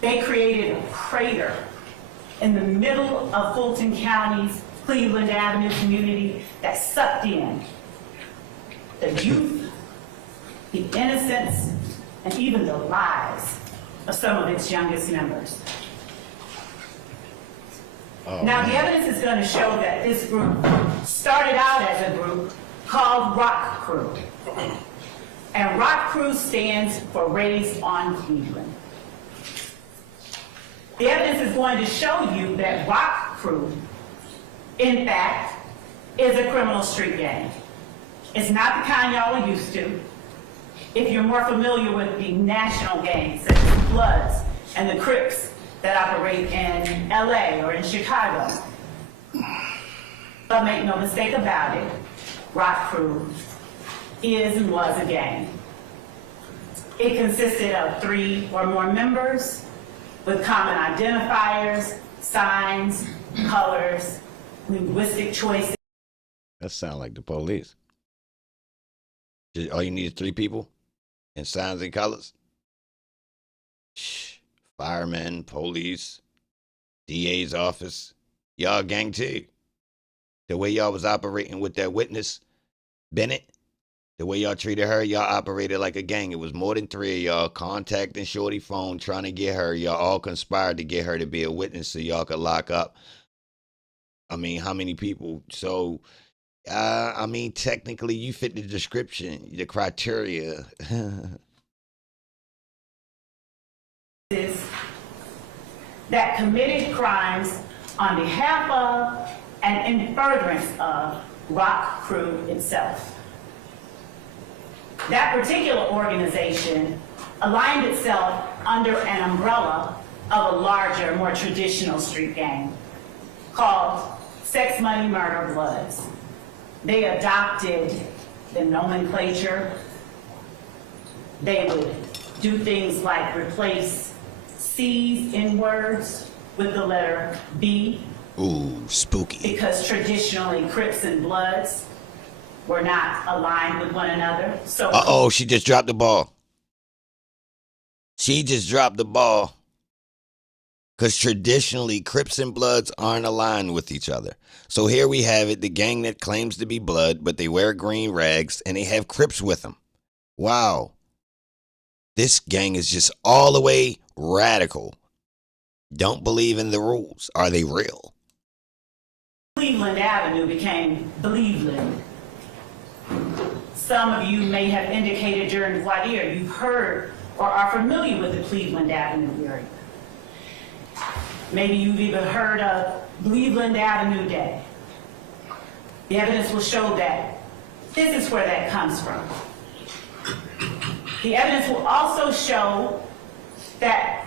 They created a crater in the middle of Fulton County's Cleveland Avenue community that sucked in the youth, the innocence, and even the lives of some of its youngest members. Now, the evidence is going to show that this group started out as a group called Rock Crew. And Rock Crew stands for Raised on Cleveland. The evidence is going to show you that Rock Crew, in fact, is a criminal street gang. It's not the kind y'all are used to. If you're more familiar with the national gangs, such as the Bloods and the Crips that operate in LA or in Chicago. But make no mistake about it, Rock Crew is and was a gang. It consisted of 3 or more members with common identifiers, signs, colors, linguistic choices. That sounds like the police. All you need is 3 people and signs and colors. Shh. Firemen, police, DA's office. Y'all gang too. The way y'all was operating with that witness, Bennett, the way y'all treated her, y'all operated like a gang. It was more than 3 of y'all contacting Shorty phone, trying to get her. Y'all all conspired to get her to be a witness so y'all could lock up. I mean, how many people? So, I mean, technically, you fit the description, the criteria. That committed crimes on behalf of and in furtherance of Rock Crew itself. That particular organization aligned itself under an umbrella of a larger, more traditional street gang called Sex, Money, Murder, Bloods. They adopted the nomenclature. They would do things like replace C's in words with the letter B. Ooh, spooky. Because traditionally Crips and Bloods were not aligned with one another. So Uh-oh, she just dropped the ball. She just dropped the ball. Because traditionally, Crips and Bloods aren't aligned with each other. So here we have it, the gang that claims to be Blood, but they wear green rags, and they have Crips with them. Wow. This gang is just all the way radical. Don't believe in the rules. Are they real? Cleveland Avenue became Believeland. Some of you may have indicated during voir dire you've heard or are familiar with the Cleveland Avenue area. Maybe you've even heard of Cleveland Avenue Day. The evidence will show that this is where that comes from. The evidence will also show that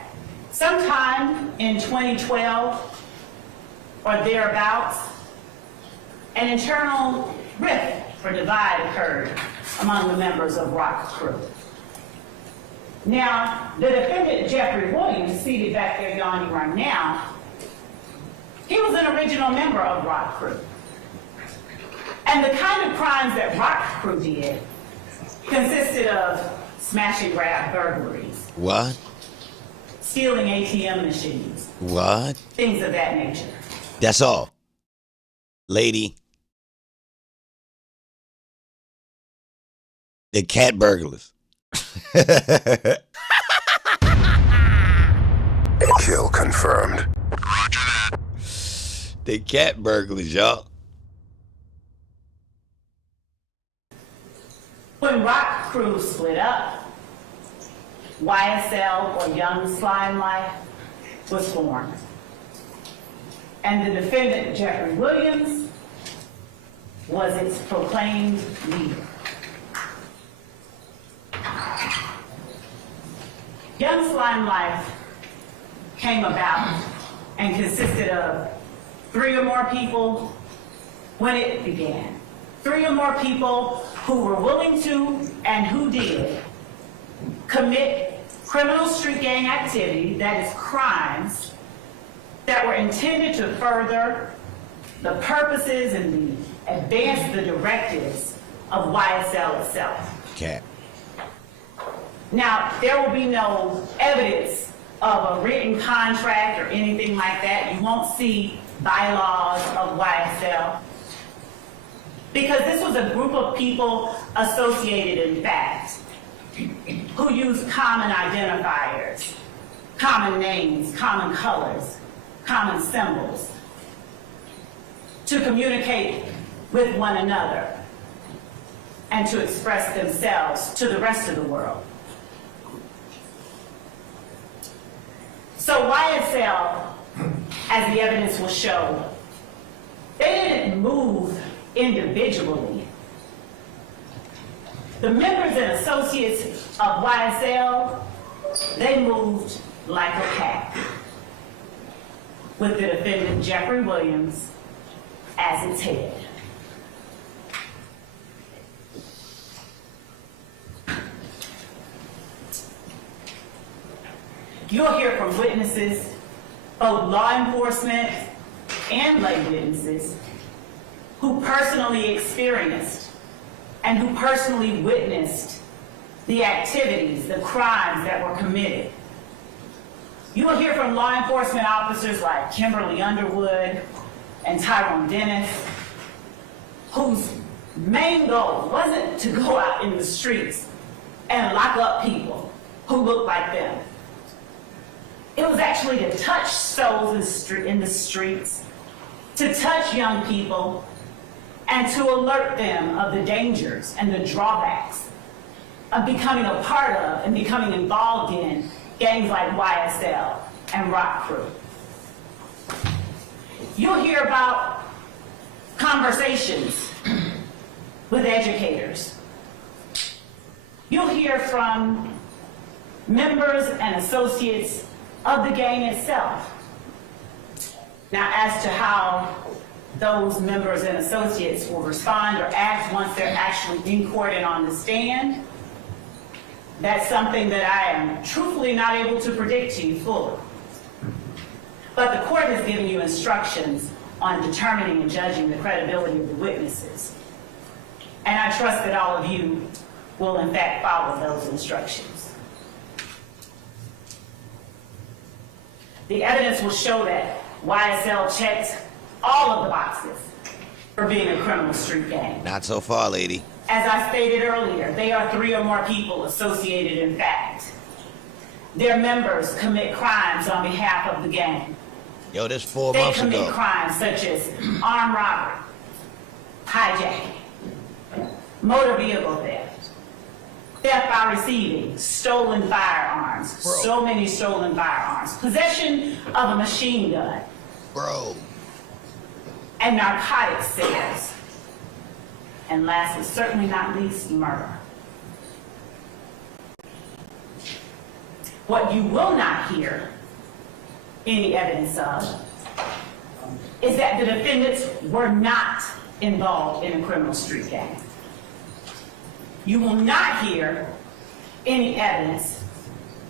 sometime in 2012 or thereabouts, an internal rift or divide occurred among the members of Rock Crew. Now, the defendant, Jeffery Williams, seated back there yawning right now, he was an original member of Rock Crew. And the kind of crimes that Rock Crew did consisted of smash and grab burglaries. What? Stealing ATM machines. What? Things of that nature. That's all. Lady. The cat burglars. Kill confirmed. Roger that. The cat burglars, y'all. When Rock Crew split up, YSL, or Young Slime Life, was formed. And the defendant, Jeffery Williams, was its proclaimed leader. Young Slime Life came about and consisted of 3 or more people when it began. 3 or more people who were willing to and who did commit criminal street gang activity, that is crimes, that were intended to further the purposes and advance the directives of YSL itself. Cat. Now, there will be no evidence of a written contract or anything like that. You won't see bylaws of YSL. Because this was a group of people associated in fact, who used common identifiers, common names, common colors, common symbols, to communicate with one another and to express themselves to the rest of the world. So YSL, as the evidence will show, they didn't move individually. The members and associates of YSL, they moved like a pack, with the defendant Jeffery Williams as its head. You'll hear from witnesses, both law enforcement and lay witnesses, who personally experienced and who personally witnessed the activities, the crimes that were committed. You will hear from law enforcement officers like Kimberly Underwood and Tyrone Dennis, whose main goal wasn't to go out in the streets and lock up people who looked like them. It was actually to touch souls in the streets, to touch young people, and to alert them of the dangers and the drawbacks of becoming a part of and becoming involved in gangs like YSL and Rock Crew. You'll hear about conversations with educators. You'll hear from members and associates of the gang itself. Now, as to how those members and associates will respond or act once they're actually in court and on the stand, that's something that I am truthfully not able to predict to you fully. But the court has given you instructions on determining and judging the credibility of the witnesses. And I trust that all of you will in fact follow those instructions. The evidence will show that YSL checked all of the boxes for being a criminal street gang. Not so far, lady. As I stated earlier, they are 3 or more people associated in fact. Their members commit crimes on behalf of the gang. Yo, this 4 They months commit ago. crimes such as armed robbery, hijacking, motor vehicle theft, theft by receiving, stolen firearms, so many stolen firearms, possession of a machine gun, and narcotic sales. And last but certainly not least, murder. What you will not hear any evidence of is that the defendants were not involved in a criminal street gang. You will not hear any evidence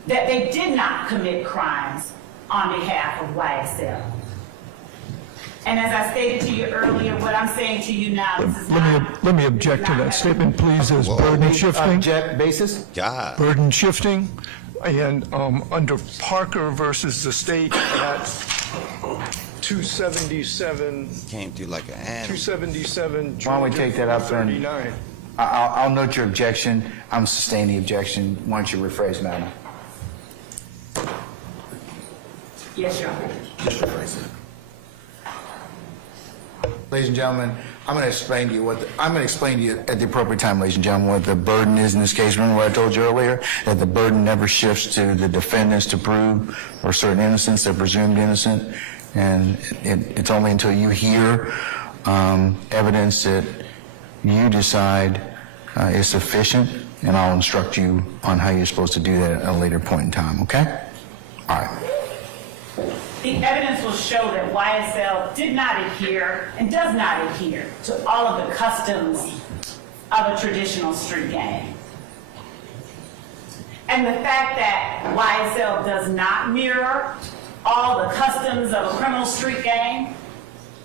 that they did not commit crimes on behalf of YSL. And as I stated to you earlier, what I'm saying to you now, this is Let me object to that statement, please, as burden shifting. Object basis? God. Burden shifting. And under Parker versus the state at 277. Came through like an animal. 277. Why don't we take that up and 39. I'll note your objection. I'm sustaining the objection. Why don't you rephrase, madam? Yes, Your Honor. Just rephrase it. Ladies and gentlemen, I'm going to explain to you at the appropriate time, ladies and gentlemen, what the burden is in this case. Remember what I told you earlier, that the burden never shifts to the defendants to prove or certain innocence. They're presumed innocent, and it's only until you hear evidence that you decide is sufficient, and I'll instruct you on how you're supposed to do that at a later point in time. Okay? All right. The evidence will show that YSL did not adhere and does not adhere to all of the customs of a traditional street gang. And the fact that YSL does not mirror all the customs of a criminal street gang,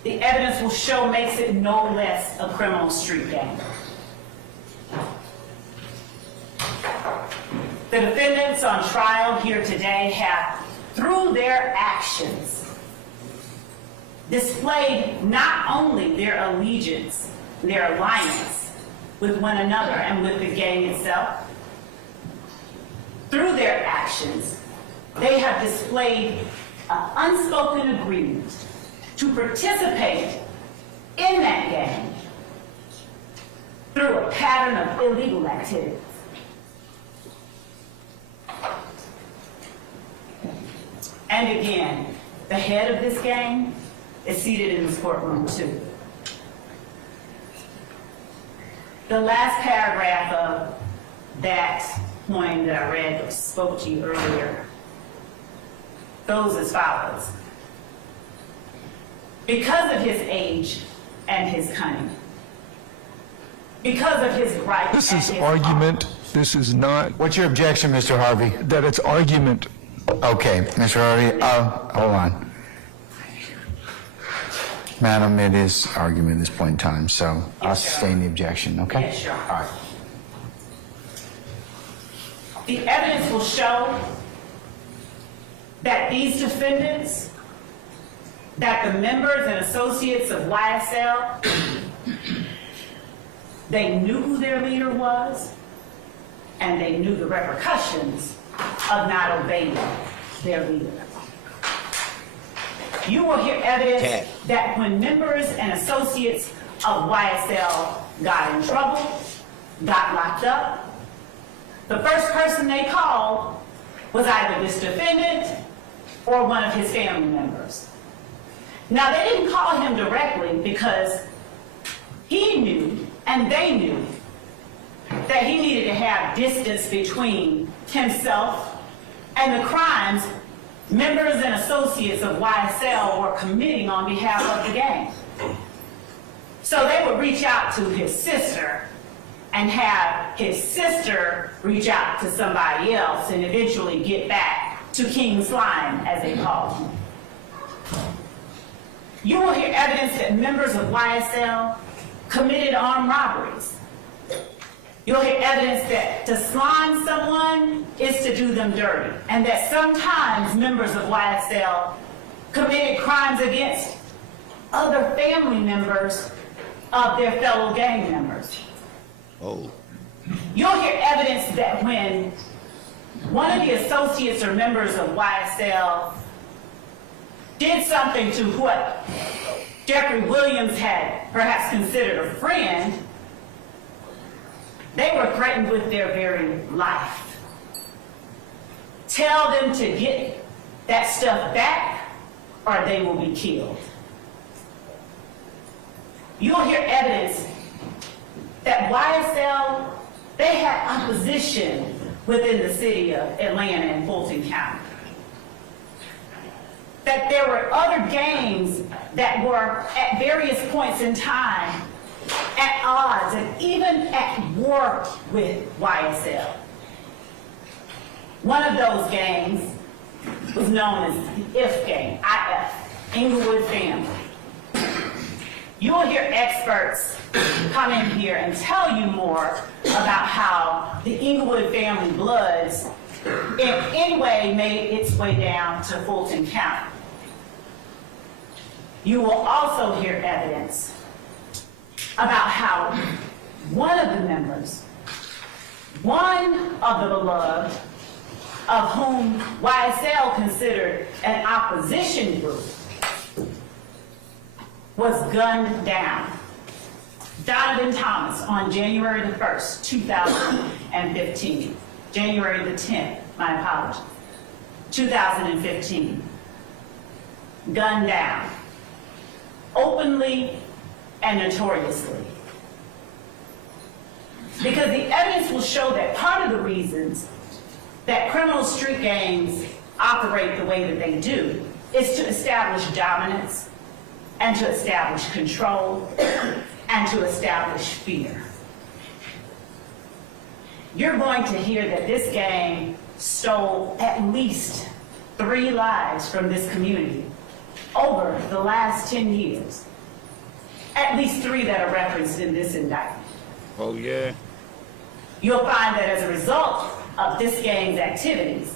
the evidence will show makes it no less a criminal street gang. The defendants on trial here today have, through their actions, displayed not only their allegiance, their alliance with one another and with the gang itself. Through their actions, they have displayed an unspoken agreement to participate in that gang through a pattern of illegal activities. And again, the head of this gang is seated in this courtroom too. The last paragraph of that poem that I read or spoke to you earlier goes as follows. Because of his age and his cunning, because of his right This and is his argument. This is not. What's your objection, Mr. Harvey? That it's argument. Okay, Mr. Harvey, hold on. Madam, it is argument at this point in time, so I'll sustain the objection, okay? Yes, sure. All right. The evidence will show that these defendants, that the members and associates of YSL, they knew who their leader was, and they knew the repercussions of not obeying their leader. You will hear evidence that when members and associates of YSL got in trouble, got locked up, the first person they called was either this defendant or one of his family members. Now, they didn't call him directly because he knew, and they knew, that he needed to have distance between himself and the crimes members and associates of YSL were committing on behalf of the gang. So they would reach out to his sister and have his sister reach out to somebody else and eventually get back to King Slime, as they called him. You will hear evidence that members of YSL committed armed robberies. You'll hear evidence that to slime someone is to do them dirty, and that sometimes members of YSL committed crimes against other family members of their fellow gang members. Oh. You'll hear evidence that when one of the associates or members of YSL did something to what Jeffery Williams had perhaps considered a friend, they were threatened with their very life. Tell them to get that stuff back or they will be killed. You'll hear evidence that YSL, they had opposition within the city of Atlanta and Fulton County. That there were other gangs that were at various points in time at odds and even at war with YSL. One of those gangs was known as the IF gang, IF, Inglewood Family. You will hear experts come in here and tell you more about how the Inglewood family Bloods in any way made its way down to Fulton County. You will also hear evidence about how one of the members, one of the beloved, of whom YSL considered an opposition group, was gunned down. Donovan Thomas on January the 1st, 2015. January the 10th, my apologies. 2015. Gunned down. Openly and notoriously. Because the evidence will show that part of the reasons that criminal street gangs operate the way that they do is to establish dominance and to establish control and to establish fear. You're going to hear that this gang stole at least 3 lives from this community over the last 10 years. At least 3 that are referenced in this indictment. Oh, yeah. You'll find that as a result of this gang's activities,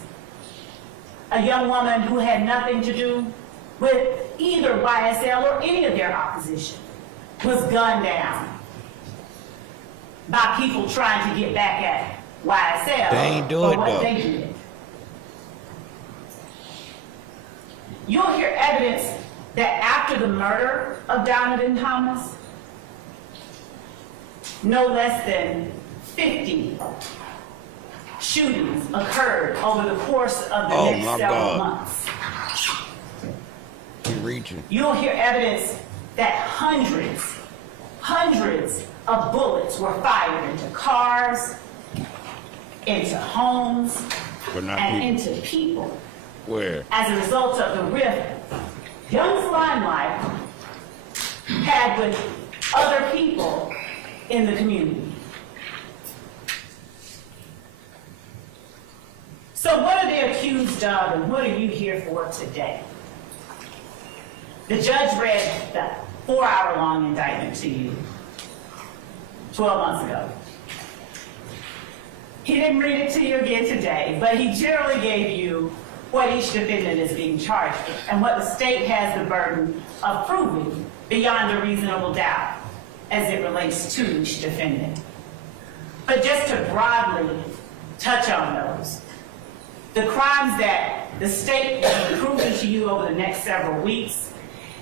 a young woman who had nothing to do with either YSL or any of their opposition was gunned down by people trying to get back at YSL They ain't do for it, what though. they did. You'll hear evidence that after the murder of Donovan Thomas, no less than 50 shootings occurred over the course of the next several months. Keep reaching. You'll hear evidence that hundreds of bullets were fired into cars, into homes, But not and people. into people. Where? As a result of the rift young Limelight had with other people in the community. So what are they accused of, and what are you here for today? The judge read the 4-hour-long indictment to you 12 months ago. He didn't read it to you again today, but he generally gave you what each defendant is being charged with and what the state has the burden of proving beyond a reasonable doubt as it relates to each defendant. But just to broadly touch on those, the crimes that the state will be proving to you over the next several weeks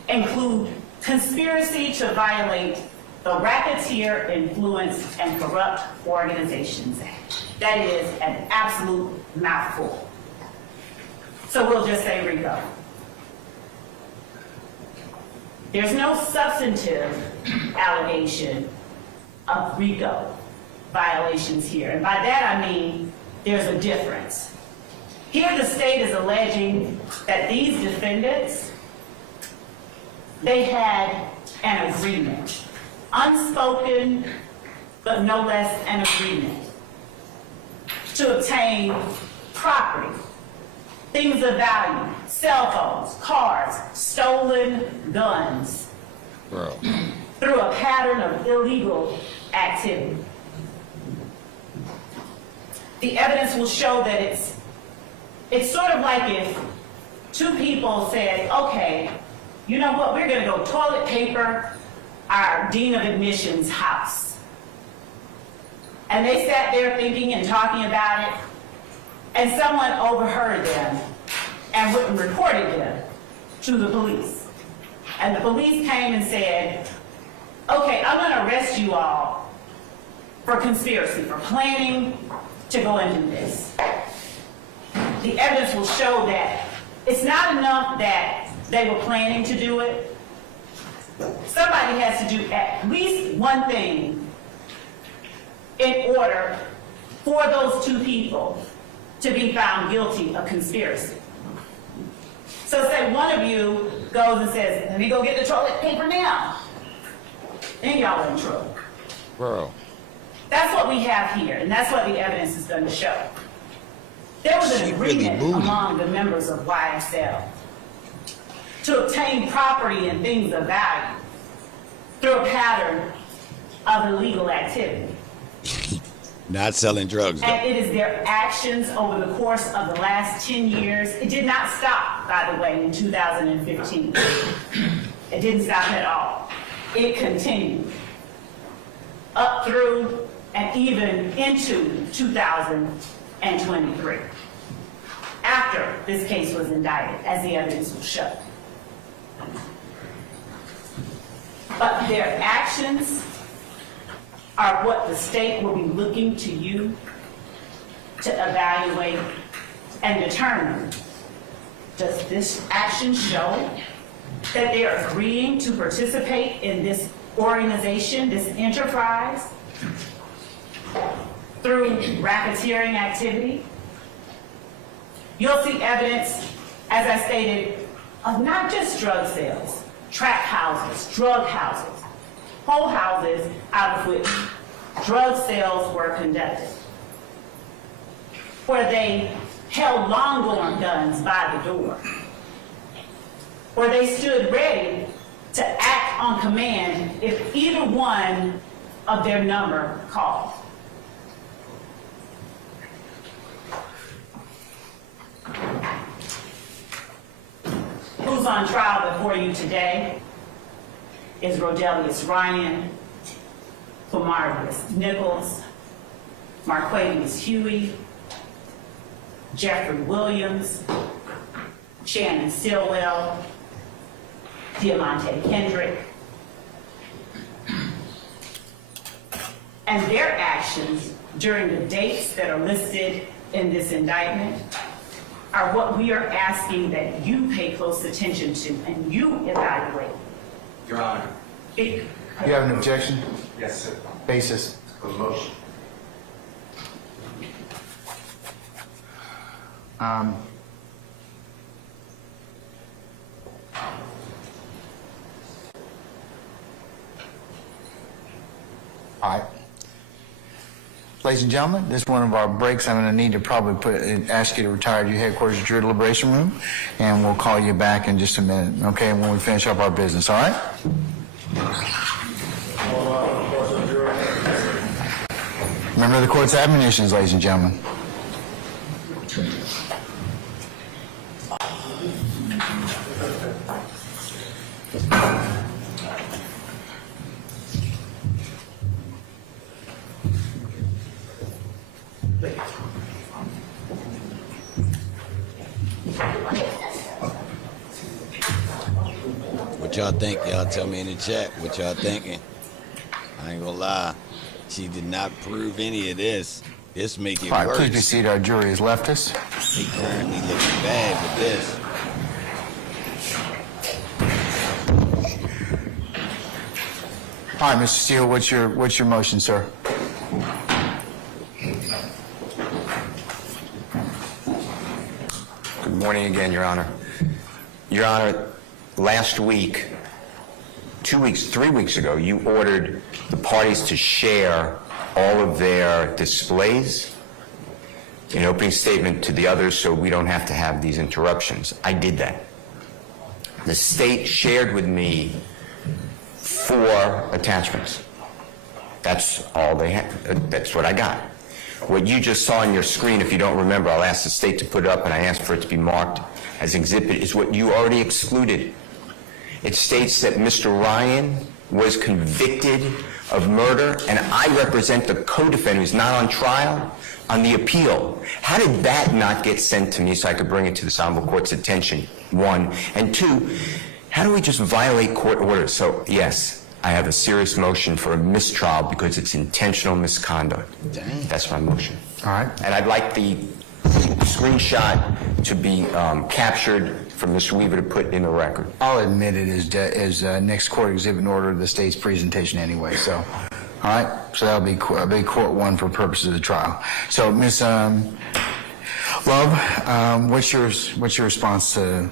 include conspiracy to violate the Racketeer Influence and Corrupt Organizations Act. That is an absolute mouthful. So we'll just say RICO. There's no substantive allegation of RICO violations here. And by that I mean there's a difference. Here the state is alleging that these defendants, they had an agreement, unspoken, but no less an agreement, to obtain property, things of value, cell phones, cars, stolen guns, through a pattern of illegal activity. The evidence will show that it's sort of like if two people said, okay, you know what, we're gonna go toilet paper our dean of admissions house. And they sat there thinking and talking about it, and someone overheard them and reported them to the police. And the police came and said, okay, I'm gonna arrest you all for conspiracy, for planning to go and do this. The evidence will show that it's not enough that they were planning to do it. Somebody has to do at least one thing in order for those two people to be found guilty of conspiracy. So say one of you goes and says, let me go get the toilet paper now. Then y'all are in trouble. Bro. That's what we have here, and that's what the evidence is going to show. There was an agreement among the members of YSL to obtain property and things of value through a pattern of illegal activity. Not selling drugs, though. And it is their actions over the course of the last 10 years. It did not stop, by the way, in 2015. It didn't stop at all. It continued up through and even into 2023, after this case was indicted, as the evidence will show. But their actions are what the state will be looking to you to evaluate and determine. Does this action show that they are agreeing to participate in this organization, this enterprise, through racketeering activity? You'll see evidence, as I stated, of not just drug sales, trap houses, drug houses, whole houses out of which drug sales were conducted, where they held long-arm guns by the door, where they stood ready to act on command if either one of their number called. Who's on trial before you today is Rodelius Ryan, Fomarius Nichols, Marquavius Huey, Jeffery Williams, Shannon Stillwell, Diamante Kendrick. And their actions during the dates that are listed in this indictment are what we are asking that you pay close attention to and you evaluate. Your Honor. You have an objection? Yes, sir. Basis. For the motion. All right. Ladies and gentlemen, this is one of our breaks. I'm going to need to probably ask you to retire to your headquarters at your deliberation room, and we'll call you back in just a minute, okay, when we finish up our business, all right? Remember the court's admonitions, ladies and gentlemen. What y'all think? Y'all tell me in the chat what y'all thinking. I ain't gonna lie. She did not prove any of this. This make it All right, worse. please be seated. Our jury has left us. They currently looking bad with this. All right, Mr. Steele, what's your motion, sir? Good morning again, Your Honor. Your Honor, last week, 3 weeks ago, you ordered the parties to share all of their displays in opening statement to the others so we don't have to have these interruptions. I did that. The state shared with me 4 attachments. That's all they had. That's what I got. What you just saw on your screen, if you don't remember, I'll ask the state to put it up and I asked for it to be marked as exhibit, is what you already excluded. It states that Mr. Ryan was convicted of murder, and I represent the co-defendant who's not on trial on the appeal. How did that not get sent to me so I could bring it to the honorable court's attention, 1? And 2, how do we just violate court orders? So, yes, I have a serious motion for a mistrial because it's intentional misconduct. Dang. That's my motion. All right. And I'd like the screenshot to be captured for Mr. Weaver to put in the record. I'll admit it as next court exhibit in order of the state's presentation anyway, so. All right, so that'll be court 1 for purposes of the trial. So, Ms. Love, what's your response to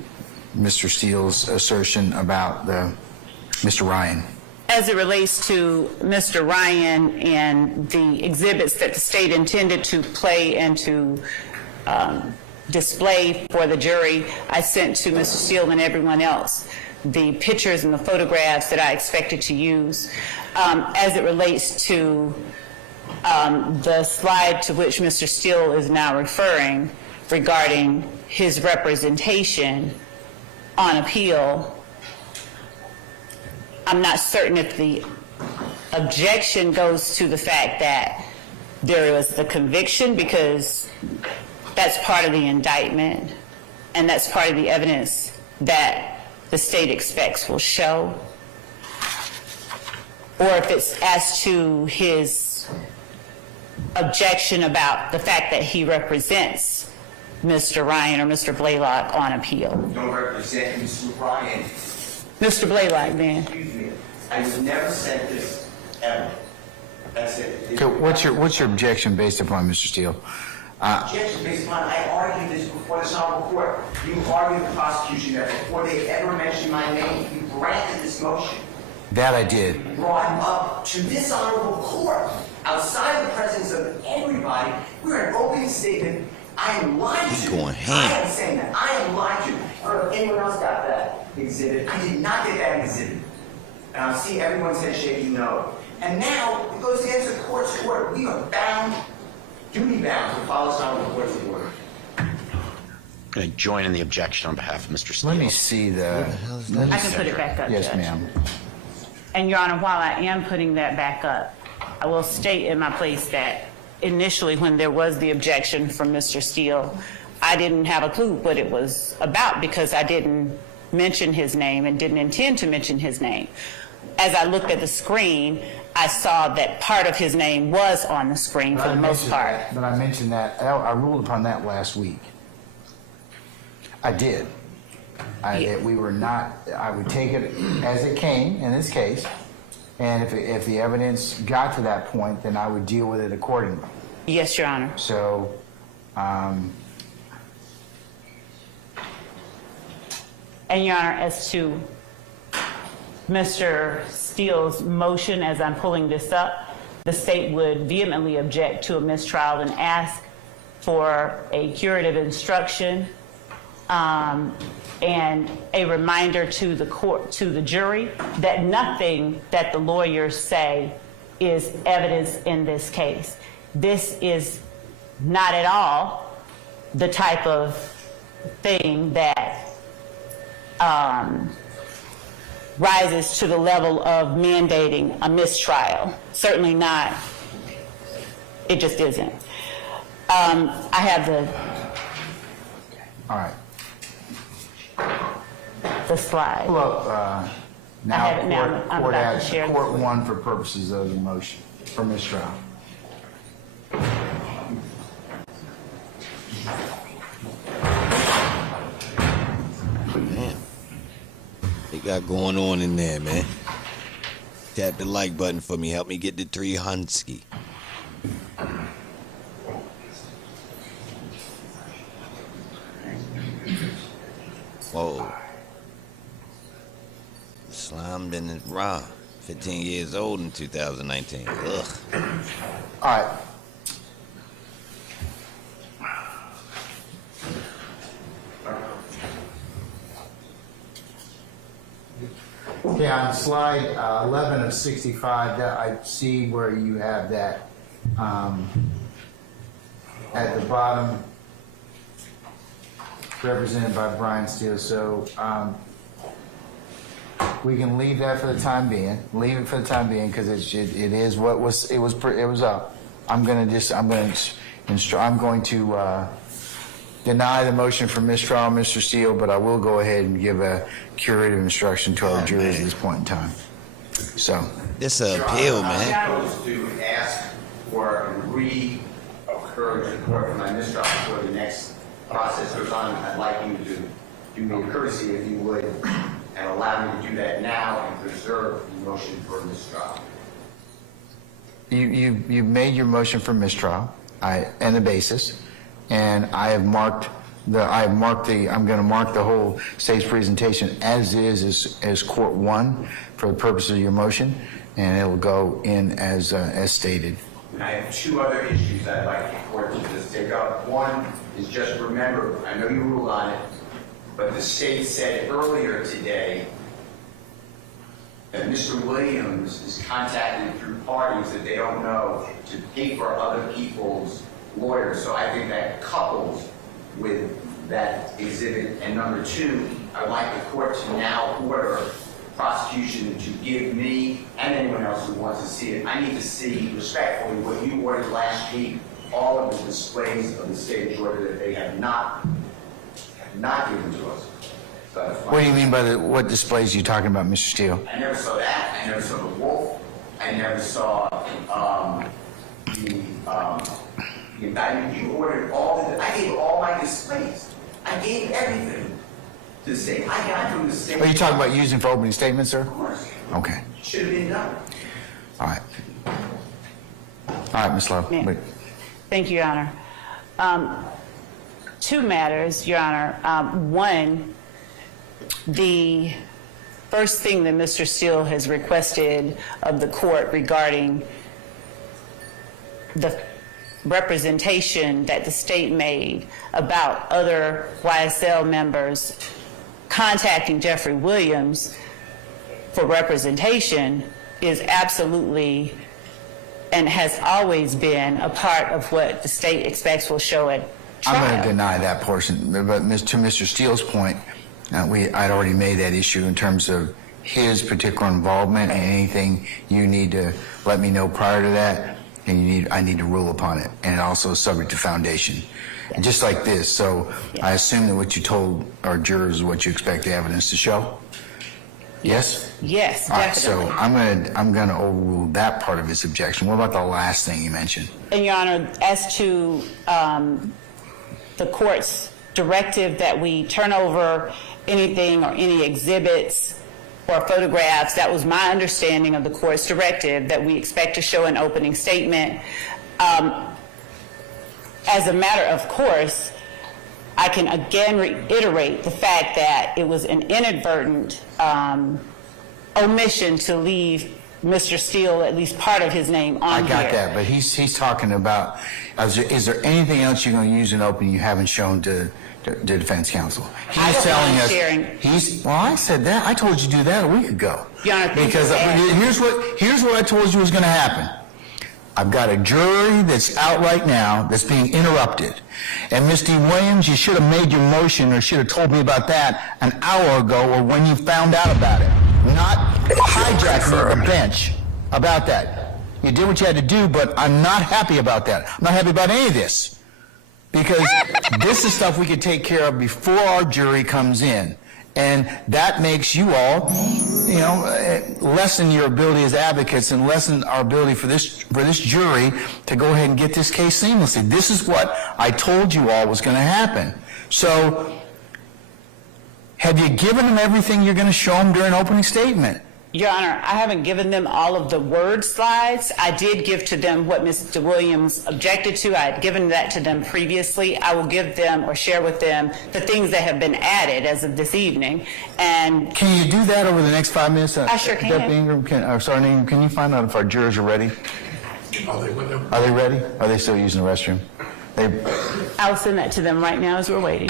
Mr. Steele's assertion about Mr. Ryan? As it relates to Mr. Ryan and the exhibits that the state intended to play and to display for the jury, I sent to Mr. Steele and everyone else the pictures and the photographs that I expected to use. As it relates to the slide to which Mr. Steele is now referring regarding his representation on appeal, I'm not certain if the objection goes to the fact that there was the conviction, because that's part of the indictment and that's part of the evidence that the state expects will show, or if it's as to his objection about the fact that he represents Mr. Ryan or Mr. Blaylock on appeal. Don't represent Mr. Ryan. Mr. Blaylock, then. Excuse me. I was never said this ever. That's it. Okay, what's your objection based upon, Mr. Steele? Objection based upon, I argued this before the honorable court. You argued the prosecution that before they ever mentioned my name, you granted this motion. That I did. You brought him up to this honorable court, outside the presence of everybody. We're an open statement. I am lying to you. Going ham. I am saying that. I am lying to you. I don't know if anyone else got that exhibit. I did not get that exhibit. And I see everyone's head shaking no. And now, it goes against the court's order. We are bound, duty bound, to follow some of the court's order. I'm going to join in the objection on behalf of Mr. Steele. Let me see the... I can put it back up, Yes, Judge. ma'am. And Your Honor, while I am putting that back up, I will state in my place that initially when there was the objection from Mr. Steele, I didn't have a clue what it was about because I didn't mention his name and didn't intend to mention his name. As I looked at the screen, I saw that part of his name was on the screen for the most part. But I mentioned that, I ruled upon that last week. I did. We were not, I would take it as it came in this case, and if the evidence got to that point, then I would deal with it accordingly. Yes, Your Honor. So, and Your Honor, as to Mr. Steele's motion, as I'm pulling this up, the state would vehemently object to a mistrial and ask for a curative instruction and a reminder to the court, to the jury, that nothing that the lawyers say is evidence in this case. This is not at all the type of thing that rises to the level of mandating a mistrial. Certainly not. It just isn't. I have All right. the slide. Pull up, I now have it now. I'm court about to action, share the court slide. one for purposes of the motion for mistrial. Man, they got going on in there, man. Tap the like button for me. Help me get the 300. Whoa. Slimed in it raw. 15 years old in 2019. Ugh. All right. Okay, on slide 11 of 65, that I see where you have that at the bottom, represented by Brian Steele. So we can leave that for the time being. Leave it for the time being because it is what was it was up. I'm going to deny the motion for mistrial, Mr. Steele, but I will go ahead and give a curative instruction to our jury at this point in time. So this an appeal, man. I'm supposed to ask for a re-occurrence report for my mistrial before the next process goes on. I'd like you to do me a courtesy, if you would, and allow me to do that now and preserve the motion for mistrial. you made your motion for mistrial, and the basis, and I'm going to mark the whole state's presentation as is as court one for the purpose of your motion, and it will go in as stated. And I have two other issues I'd like the court to just take up. One is just remember, I know you ruled on it, but the state said earlier today that Mr. Williams is contacted through parties that they don't know to pay for other people's lawyers. So I think that couples with that exhibit. And number two, I'd like the court to now order prosecution to give me and anyone else who wants to see it. I need to see respectfully what you ordered last week, all of the displays of the state of Georgia that they have not given to us. So What do you mean by what displays are you talking about, Mr. Steele? I never saw that. I never saw the wolf. I never saw the indictment. You ordered all of it. I gave all my displays. I gave everything to the state. I got from the state. Are you talking about using for opening statements, sir? Of course. Okay. Should have been done. All right. All right, Ms. Love. Yeah. Wait. Thank you, Your Honor. Two matters, Your Honor. One, the first thing that Mr. Steele has requested of the court regarding the representation that the state made about other YSL members contacting Jeffery Williams for representation is absolutely and has always been a part of what the state expects will show at trial. I'm going to deny that portion, but to Mr. Steele's point, I'd already made that issue in terms of his particular involvement, and anything you need to let me know prior to that, and I need to rule upon it, and it also is subject to foundation. And just like this, so I assume that what you told our jurors is what you expect the evidence to show? Yes? Yes, All right, definitely. so I'm gonna overrule that part of his objection. What about the last thing you mentioned? And Your Honor, as to the court's directive that we turn over anything or any exhibits or photographs, that was my understanding of the court's directive, that we expect to show an opening statement. As a matter of course, I can again reiterate the fact that it was an inadvertent omission to leave Mr. Steele, at least part of his name on I here. got that, but he's talking about, is there anything else you're going to use in open you haven't shown to defense counsel? I He's don't telling mind us, sharing. well, I said that. I told you to do that a week ago. Your Honor, thank Because you. here's what I told you was going to happen. I've got a jury that's out right now that's being interrupted. And Mr. Williams, you should have made your motion or should have told me about that an hour ago or when you found out about it. Not hijacking the bench about that. You did what you had to do, but I'm not happy about that. I'm not happy about any of this. Because this is stuff we could take care of before our jury comes in. And that makes you all, lessen your ability as advocates and lessen our ability for this jury to go ahead and get this case seamlessly. This is what I told you all was going to happen. So, have you given them everything you're going to show them during opening statement? Your Honor, I haven't given them all of the word slides. I did give to them what Mr. Williams objected to. I had given that to them previously. I will give them or share with them the things that have been added as of this evening. And can you do that over the next 5 minutes? I sure can. Deputy Ingram, Sergeant Ingram, can you find out if our jurors are ready? Are they ready? Are they still using the restroom? I'll send that to them right now as we're waiting.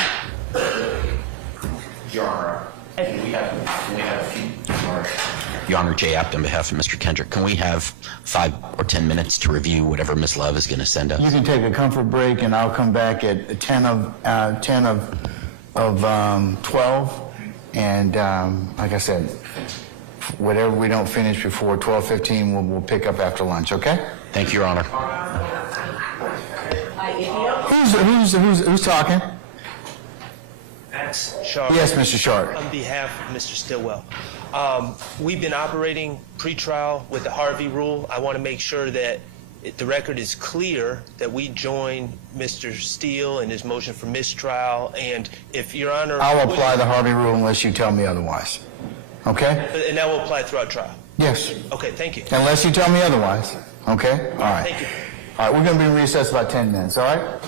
Your Honor, we have a few. Your Honor, Jay Apt on behalf of Mr. Kendrick, can we have 5 or 10 minutes to review whatever Ms. Love is going to send us? You can take a comfort break, and I'll come back at 10 of 12. And like I said, whatever we don't finish before 12:15, we'll pick up after lunch. Okay? Thank you, Your Honor. Who's talking? Max Sharp. Yes, Mr. Sharp. On behalf of Mr. Stillwell. We've been operating pretrial with the Harvey rule. I want to make sure that the record is clear that we join Mr. Steele in his motion for mistrial. And if Your Honor... I'll apply the Harvey rule unless you tell me otherwise. Okay? And that will apply throughout trial? Yes. Okay, thank you. Unless you tell me otherwise. Okay? All right. Thank you. All right, we're going to be in recess about 10 minutes, all right?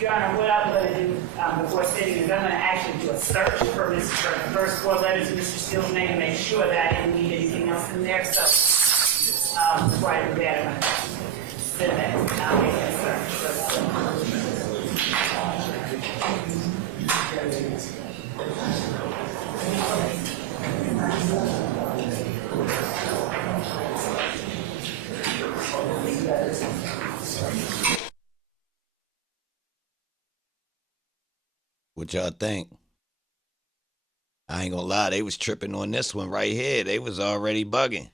Your Honor, what I'm going to do before sitting is I'm going to actually do a search for the first 4 letters of Mr. Steele's name and make sure that I didn't need anything else in there. So before I do that, I'm going to send that. I'll make that What y'all think? I ain't gonna lie, they was tripping on this one right here. They was already bugging.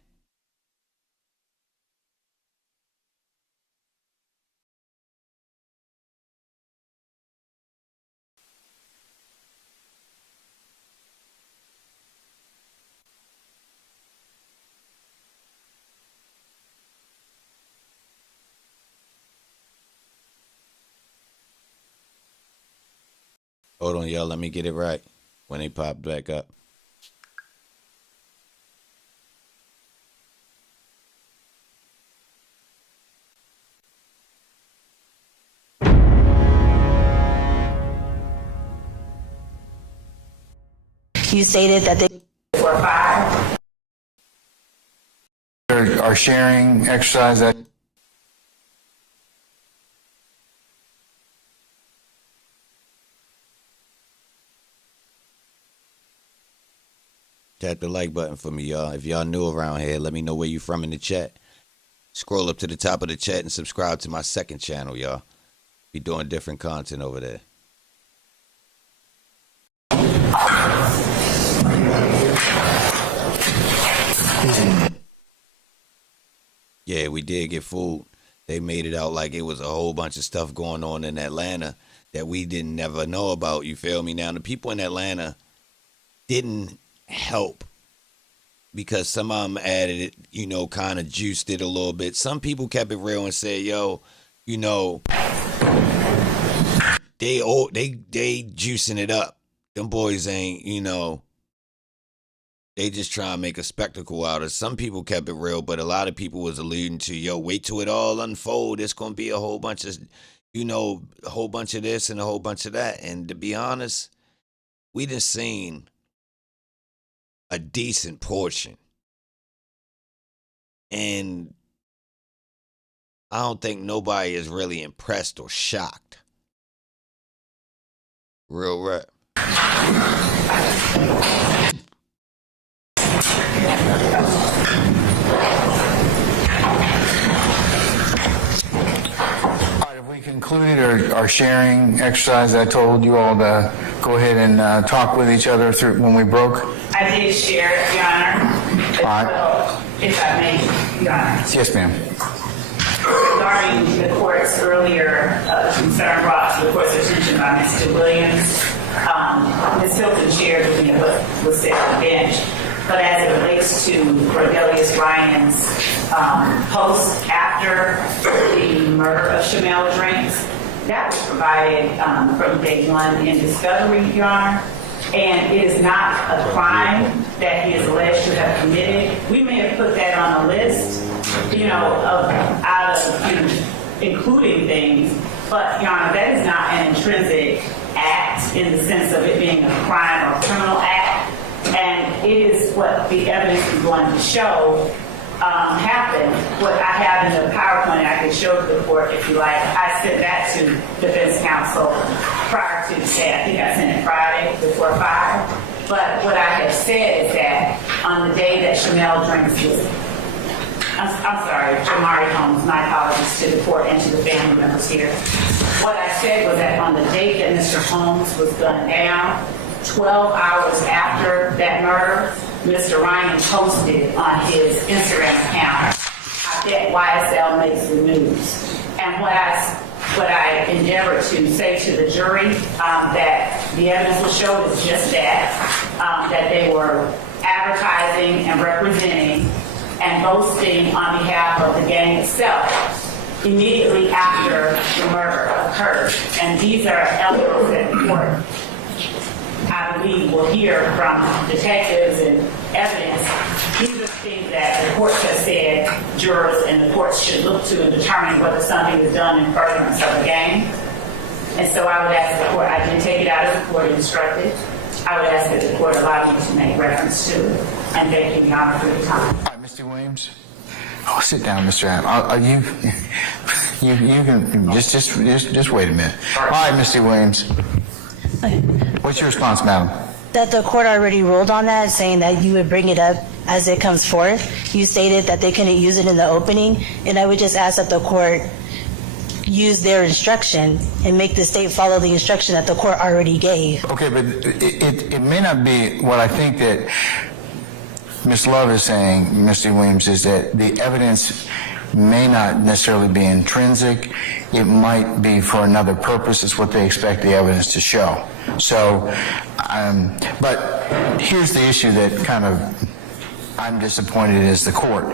Hold on, y'all. Let me get it right when they pop back up. You stated that they were 5. Our sharing exercise that. Tap the like button for me, y'all. If y'all new around here, let me know where you from in the chat. Scroll up to the top of the chat and subscribe to my second channel, y'all. Be doing different content over there. Yeah, we did get food. They made it out like it was a whole bunch of stuff going on in Atlanta that we didn't never know about. You feel me? Now, the people in Atlanta didn't help because some of them added it, kind of juiced it a little bit. Some people kept it real and said, yo, they juicing it up. Them boys ain't, they just try and make a spectacle out of it. Some people kept it real, but a lot of people was alluding to, yo, wait till it all unfold. It's going to be a whole bunch of, a whole bunch of this and a whole bunch of that. And to be honest, we done seen a decent portion And I don't think nobody is really impressed or shocked. Real rap. We concluded our sharing exercise. I told you all to go ahead and talk with each other through when we broke. I did share it, Your Honor. Well, if I may, Your Honor. Yes, ma'am. Regarding the court's earlier concern brought to the court's attention by Mr. Williams, Ms. Hilton shared with me what was said on the bench. But as it relates to Cordelius Ryan's post after the murder of Shamel Drinks, that was provided from day one in discovery, Your Honor. And it is not a crime that he is alleged to have committed. We may have put that on a list, out of including things, but, Your Honor, that is not an intrinsic act in the sense of it being a crime or criminal act. And it is what the evidence is going to show happened. What I have in the PowerPoint I can show to the court if you like. I sent that to defense counsel prior to the day. I think I sent it Friday before 5. But what I have said is that on the day that Shamel Drinks was, I'm sorry, Jamari Holmes, my apologies to the court and to the family members here. What I said was that on the date that Mr. Holmes was gunned down, 12 hours after that murder, Mr. Ryan posted on his Instagram account, I bet YSL makes the news. And what I endeavored to say to the jury that the evidence will show is just that they were advertising and representing and boasting on behalf of the gang itself immediately after the murder occurred. And these are elements that the court, I believe, will hear from detectives and evidence. These are things that the courts have said jurors and the courts should look to in determining whether something is done in furtherance of a gang. And so I would ask the court, I did take it out of the court instructed. I would ask that the court allow me to make reference to it. And thank you, Your Honor, for your time. All right, Mr. Williams. Oh, sit down, Mr. Adams. You can just wait a minute. All right, Mr. Williams. What's your response, madam? That the court already ruled on that, saying that you would bring it up as it comes forth. You stated that they couldn't use it in the opening, and I would just ask that the court use their instruction and make the state follow the instruction that the court already gave. Okay, but it may not be what I think that Ms. Love is saying, Mr. Williams, is that the evidence may not necessarily be intrinsic. It might be for another purpose. It's what they expect the evidence to show. So, but here's the issue that kind of I'm disappointed as the court.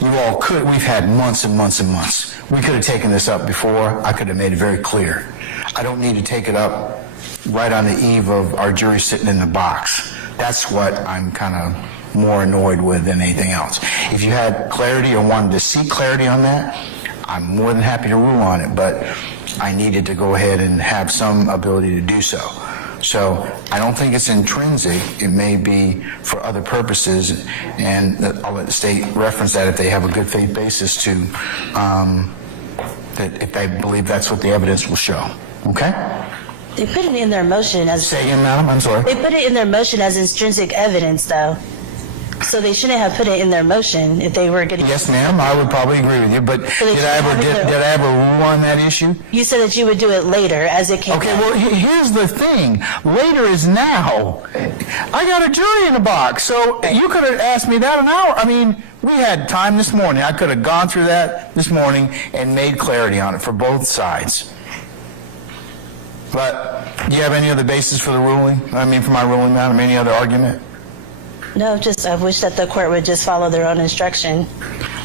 You all could, we've had months and months and months. We could have taken this up before. I could have made it very clear. I don't need to take it up right on the eve of our jury sitting in the box. That's what I'm kind of more annoyed with than anything else. If you had clarity or wanted to seek clarity on that, I'm more than happy to rule on it, but I needed to go ahead and have some ability to do so. So I don't think it's intrinsic. It may be for other purposes, and I'll let the state reference that if they have a good faith basis to, that if they believe that's what the evidence will show. Okay? They put it in their motion as... Say again, madam, I'm sorry. They put it in their motion as intrinsic evidence, though. So they shouldn't have put it in their motion if they were going to... Yes, ma'am, I would probably agree with you, but did I ever rule on that issue? You said that you would do it later as it came Okay, well, here's the thing. Later is now. I got a jury in the box, so you could have asked me that an hour. I mean, we had time this morning. I could have gone through that this morning and made clarity on it for both sides. But do you have any other basis for the ruling? I mean, for my ruling, madam, any other argument? No, just I wish that the court would just follow their own instruction.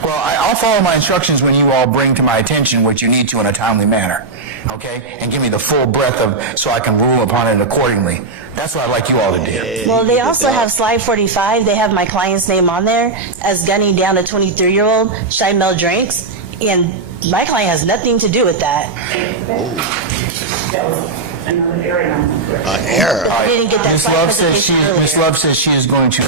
Well, I'll follow my instructions when you all bring to my attention what you need to in a timely manner, okay? And give me the full breadth of, so I can rule upon it accordingly. That's what I'd like you all to do. Well, they also have slide 45. They have my client's name on there as gunning down a 23-year-old, Shymel Drinks, and my client has nothing to do with that. That was another error. I didn't get that Ms. Love says she is going to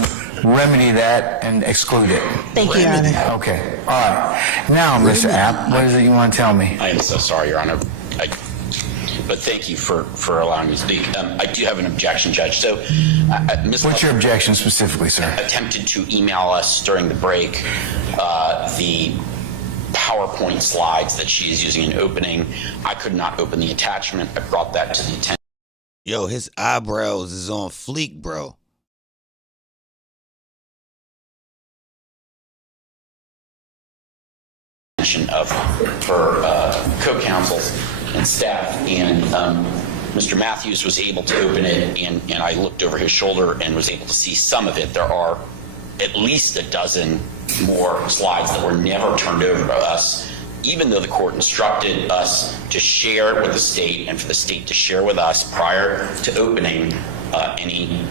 remedy that and exclude it. Thank you, Your Honor. Okay, all right. Now, Mr. App, what is it you want to tell me? I am so sorry, Your Honor. But thank you for allowing me to speak. I do have an objection, Judge. So, Ms. What's your objection specifically, sir? Attempted to email us during the break the PowerPoint slides that she is using in opening. I could not open the attachment. I brought that to the attention. Yo, his eyebrows is on fleek, bro. Of her co-counsels and staff, and Mr. Matthews was able to open it, and I looked over his shoulder and was able to see some of it. There are at least a dozen more slides that were never turned over to us, even though the court instructed us to share it with the state and for the state to share with us prior to opening any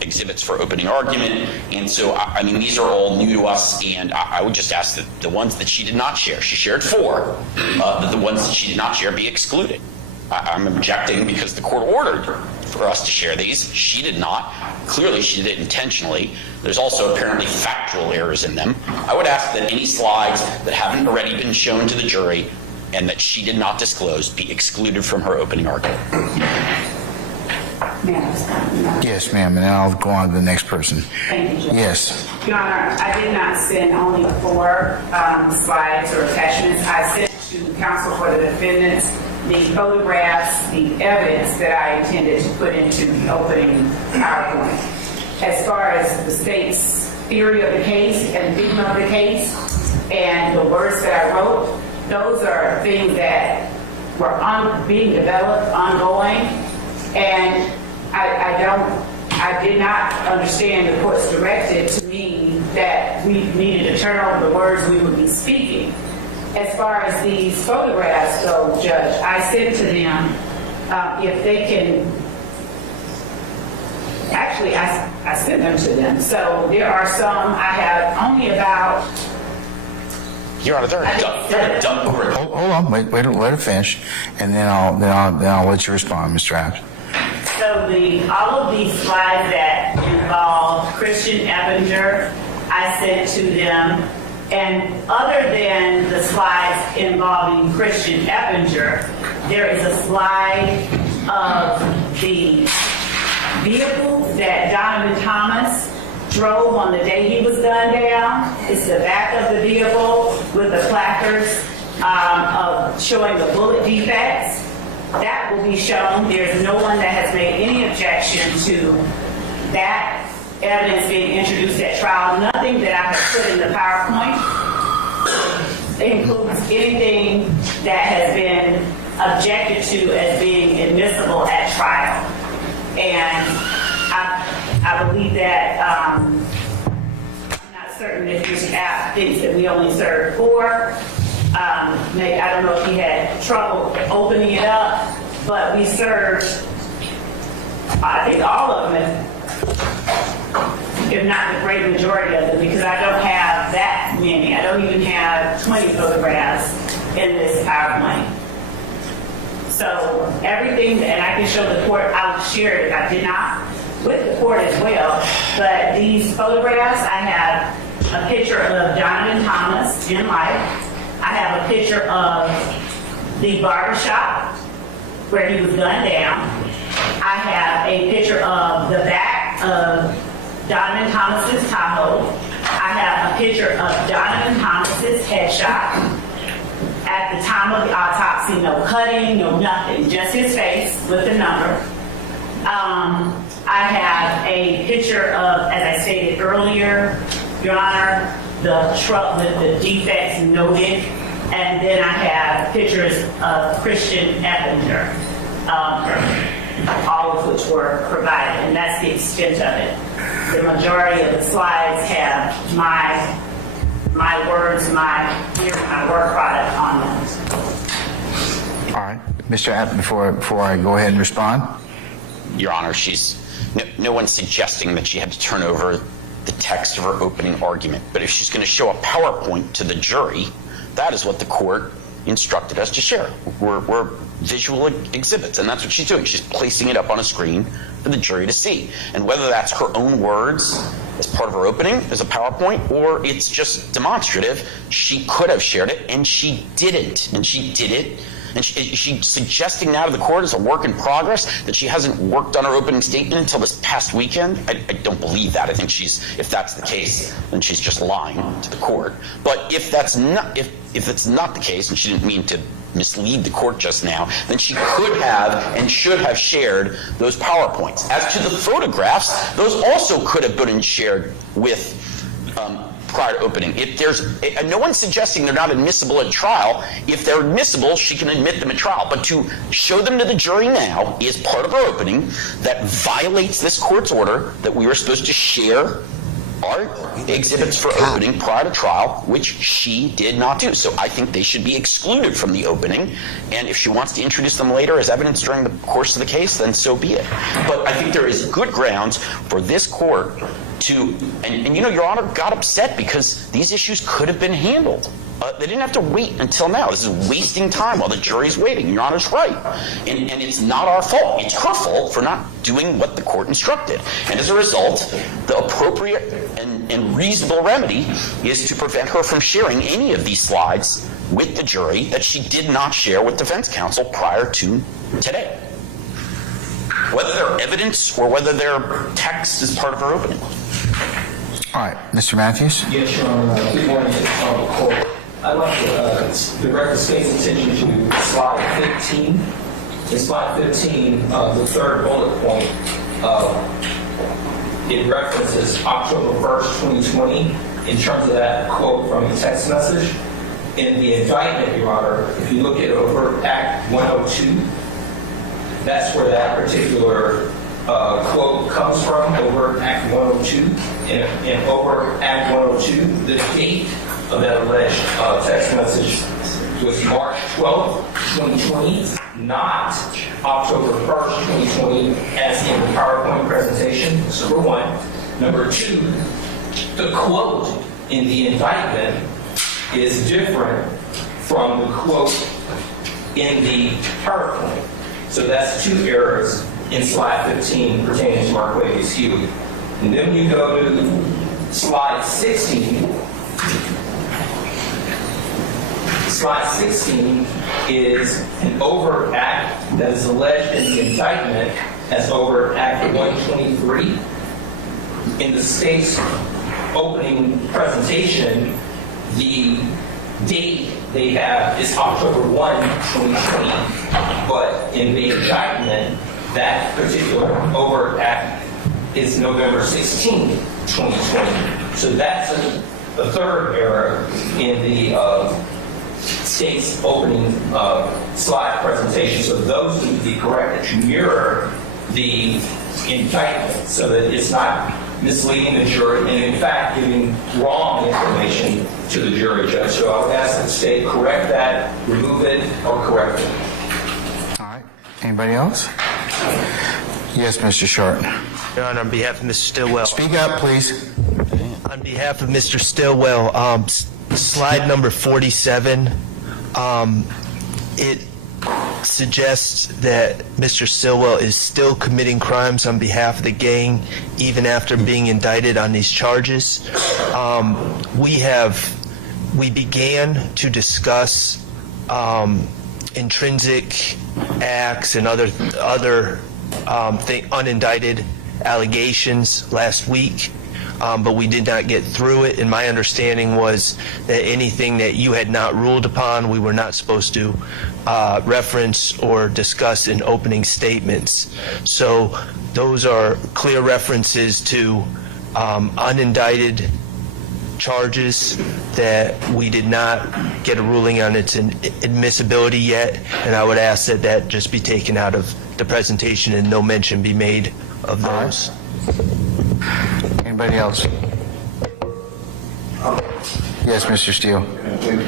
exhibits for opening argument. And so, I mean, these are all new to us, and I would just ask that the ones that she did not share, she shared 4, that the ones that she did not share be excluded. I'm objecting because the court ordered for us to share these. She did not. Clearly, she did it intentionally. There's also apparently factual errors in them. I would ask that any slides that haven't already been shown to the jury and that she did not disclose be excluded from her opening argument. Yes, ma'am, and then I'll go on to the next person. Thank you, Judge. Yes. Your Honor, I did not send only 4 slides or attachments. I sent to counsel for the defendants the photographs, the evidence that I intended to put into the opening PowerPoint. As far as the state's theory of the case and theme of the case and the words that I wrote, those are things that were being developed, ongoing, and I did not understand the court's directive to me that we needed to turn over the words we would be speaking. As far as these photographs go, Judge, I said to them, if they can, actually I sent them to them. So there are some, I have only about, Your Honor, they're a dump over. Hold on, wait, let it finish, and then I'll let you respond, Mr. Apps. so all of these slides that involve Christian Eppinger, I sent to them. And other than the slides involving Christian Eppinger, there is a slide of the vehicle that Donovan Thomas drove on the day he was gunned down. It's the back of the vehicle with the placards showing the bullet defects. That will be shown. There's no one that has made any objection to that evidence being introduced at trial. Nothing that I have put in the PowerPoint includes anything that has been objected to as being admissible at trial. And I believe that I'm not certain if Mr. App thinks that we only served 4. Maybe, I don't know if he had trouble opening it up, but we served, I think, all of them, if not the great majority of them, because I don't have that many. I don't even have 20 photographs in this PowerPoint. So everything, and I can show the court, I'll share it if I did not, with the court as well. But these photographs, I have a picture of Donovan Thomas in life. I have a picture of the barbershop where he was gunned down. I have a picture of the back of Donovan Thomas's Tahoe. I have a picture of Donovan Thomas's headshot. At the time of the autopsy, no cutting, no nothing, just his face with the number. I have a picture of, as I stated earlier, Your Honor, the truck with the defects noted, and then I have pictures of Christian Eppinger, all of which were provided, and that's the extent of it. The majority of the slides have my words, my work product on them. All right, Mr. App, before I go ahead and respond. Your Honor, no one's suggesting that she had to turn over the text of her opening argument, but if she's going to show a PowerPoint to the jury, that is what the court instructed us to share. We're visual exhibits, and that's what she's doing. She's placing it up on a screen for the jury to see. And whether that's her own words as part of her opening as a PowerPoint, or it's just demonstrative. She could have shared it, and she didn't, and she did it. And she's suggesting now to the court as a work in progress that she hasn't worked on her opening statement until this past weekend. I don't believe that. I think if that's the case, then she's just lying to the court. But if that's not the case, and she didn't mean to mislead the court just now, then she could have and should have shared those PowerPoints. As to the photographs, those also could have been shared with prior to opening. If there's no one's suggesting they're not admissible at trial. If they're admissible, she can admit them at trial. But to show them to the jury now is part of our opening that violates this court's order that we were supposed to share our exhibits for opening prior to trial, which she did not do. So I think they should be excluded from the opening, and if she wants to introduce them later as evidence during the course of the case, then so be it. But I think there is good grounds for this court to, and you know, Your Honor got upset because these issues could have been handled. They didn't have to wait until now. This is wasting time while the jury's waiting. Your Honor's right. And it's not our fault. It's her fault for not doing what the court instructed. And as a result, the appropriate and reasonable remedy is to prevent her from sharing any of these slides with the jury that she did not share with defense counsel prior to today. Whether they're evidence or whether they're text is part of her opening. All right, Mr. Matthews? Yes, Your Honor. Good morning to the court. I'd like to direct the state's attention to slide 15. In slide 15, the third bullet point, it references October 1st, 2020 in terms of that quote from the text message. In the indictment, Your Honor, if you look at Overt Act 102, that's where that particular quote comes from, Overt Act 102. In Overt Act 102, the date of that alleged text message was March 12th, 2020, not October 1st, 2020, as in the PowerPoint presentation. That's number one. Number two, the quote in the indictment is different from the quote in the PowerPoint. So that's two errors in slide 15 pertaining to Marquez Hugh. And then you go to slide 16. Slide 16 is an overt act that is alleged in the indictment as Overt Act 123. In the state's opening presentation, the date they have is October 1, 2020, but in the indictment, that particular overt act is November 16, 2020. So that's the third error in the state's opening slide presentation. So those need to be corrected to mirror the indictment so that it's not misleading the jury and in fact giving wrong information to the jury judge. So I would ask that the state correct that, remove it, or correct it. All right. Anybody else? Yes, Mr. Short. Your Honor, on behalf of Mr. Stillwell. Speak up, please. On behalf of Mr. Stillwell, slide number 47, it suggests that Mr. Stillwell is still committing crimes on behalf of the gang even after being indicted on these charges. We began to discuss intrinsic acts and other unindicted allegations last week, but we did not get through it. And my understanding was that anything that you had not ruled upon, we were not supposed to reference or discuss in opening statements. So those are clear references to unindicted charges that we did not get a ruling on its admissibility yet, and I would ask that that just be taken out of the presentation and no mention be made of those. Anybody else? Yes, Mr. Steele.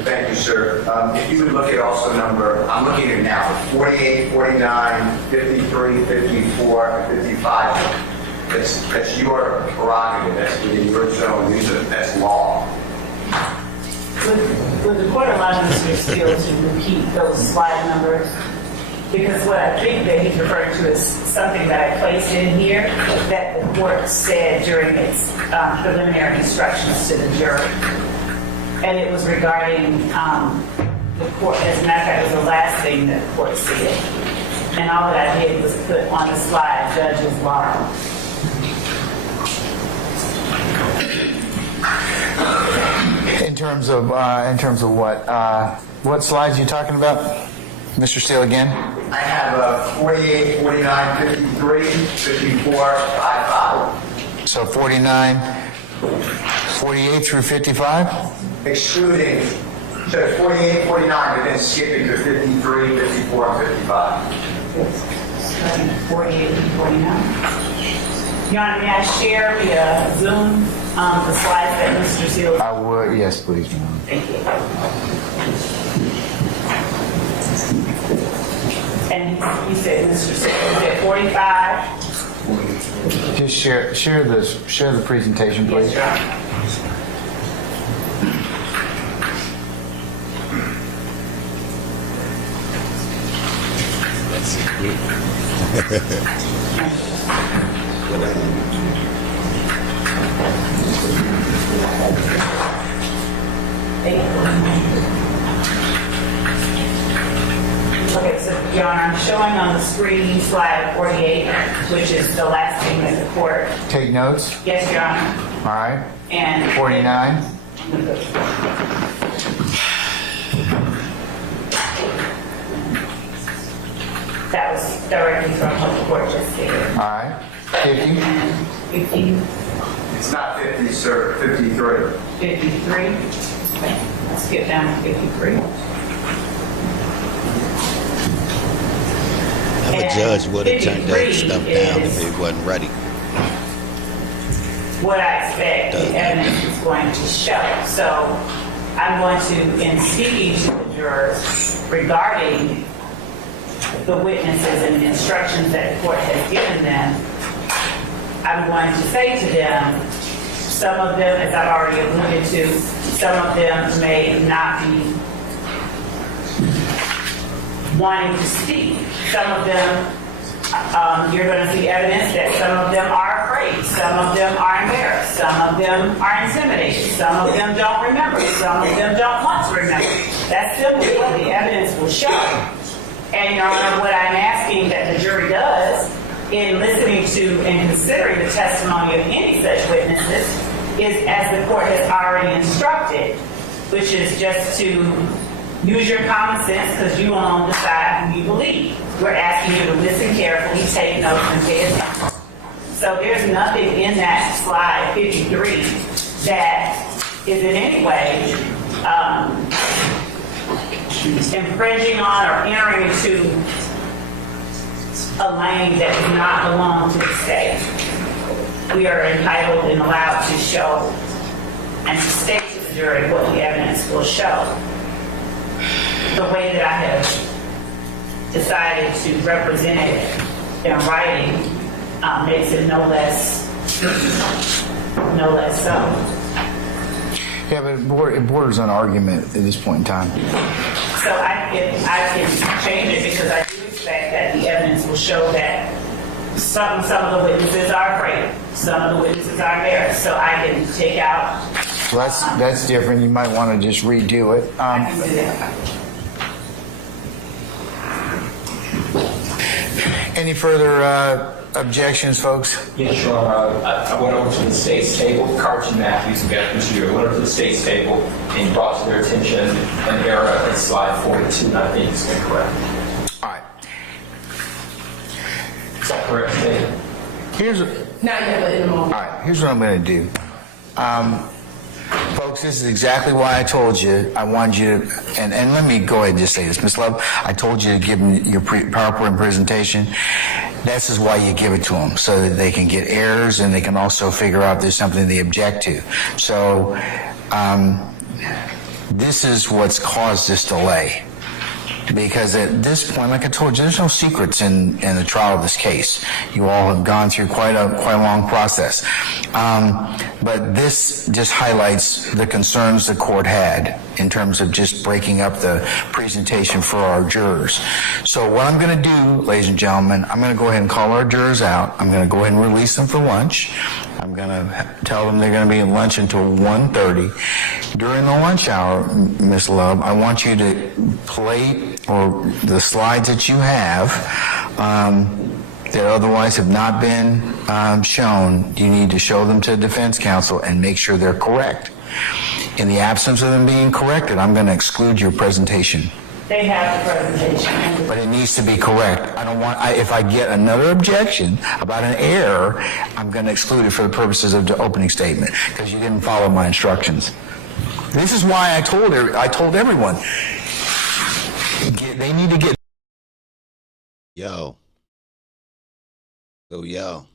Thank you, sir. If you would look at also number, I'm looking at it now, 48, 49, 53, 54, 55. That's your prerogative. That's within your zone. That's law. Would the court allow Mr. Steele to repeat those slide numbers? Because what I think that he's referring to is something that I placed in here that the court said during its preliminary instructions to the jury. And it was regarding the court, as a matter of fact, it was the last thing that the court said. And all that I did was put on the slide, judge's law. In terms of what slides are you talking about, Mr. Steele, again? I have 48, 49, 53, 54, 55. So 49, 48 through 55? Excluding, so 48, 49, but then skipping to 53, 54, and 55. 48 and 49. Your Honor, may I share via Zoom the slides that Mr. Steele? I would, yes, please, Your Honor. Thank you. And you said, Mr. Steele, is it 45? Just share the presentation, please. Yes, Your Honor. Okay, so Your Honor, I'm showing on the screen slide 48, which is the last thing that the court. Take notes. Yes, Your Honor. All right. And 49. that was directly from what the court just did. All right. 50. 50. It's not 50, sir, 53. 53. Okay, let's get down to 53. A judge would have turned that stuff down if it wasn't ready. What I expect the evidence is going to show. So I'm going to, in speaking to the jurors regarding the witnesses and the instructions that the court has given them, I'm going to say to them, some of them, as I've already alluded to, some of them may not be wanting to speak. Some of them, you're going to see evidence that some of them are afraid. Some of them are embarrassed. Some of them are intimidated. Some of them don't remember. Some of them don't want to remember. That's simply what the evidence will show. And Your Honor, what I'm asking that the jury does in listening to and considering the testimony of any such witnesses is, as the court has already instructed, which is just to use your common sense because you alone decide who you believe. We're asking you to listen carefully, take notes, and pay attention. So there's nothing in that slide 53 that is in any way infringing on or entering into a lane that does not belong to the state. We are entitled and allowed to show and to state to the jury what the evidence will show. The way that I have decided to represent it in writing makes it no less so. Yeah, but it borders on argument at this point in time. So I can change it because I do expect that the evidence will show that some of the witnesses are afraid, some of the witnesses are embarrassed. So I can take out. Well, that's different. You might want to just redo it. I can do that. Any further objections, folks? Yes, Your Honor. I went over to the state's table, Carson Matthews and Jeffery Williams. I went over to the state's table and brought to their attention an error in slide 42, and I think it's incorrect. All right. Is that correct, State? All right, here's what I'm going to do. Folks, this is exactly why I told you I wanted you to, and let me go ahead and just say this, Ms. Love, I told you to give them your PowerPoint presentation. This is why you give it to them, so that they can get errors and they can also figure out if there's something they object to. So this is what's caused this delay. because at this point, like I told you, there's no secrets in the trial of this case. You all have gone through quite a long process. But this just highlights the concerns the court had in terms of just breaking up the presentation for our jurors. So what I'm going to do, ladies and gentlemen, I'm going to go ahead and call our jurors out. I'm going to go ahead and release them for lunch. I'm going to tell them they're going to be at lunch until 1:30. During the lunch hour, Ms. Love, I want you to play or the slides that you have that otherwise have not been shown. You need to show them to the defense counsel and make sure they're correct. In the absence of them being corrected, I'm going to exclude your presentation. They have the presentation. But it needs to be correct. I don't want, if I get another objection about an error, I'm going to exclude it for the purposes of the opening statement because you didn't follow my instructions. This is why I told everyone, they need to get. Yo. So, yo.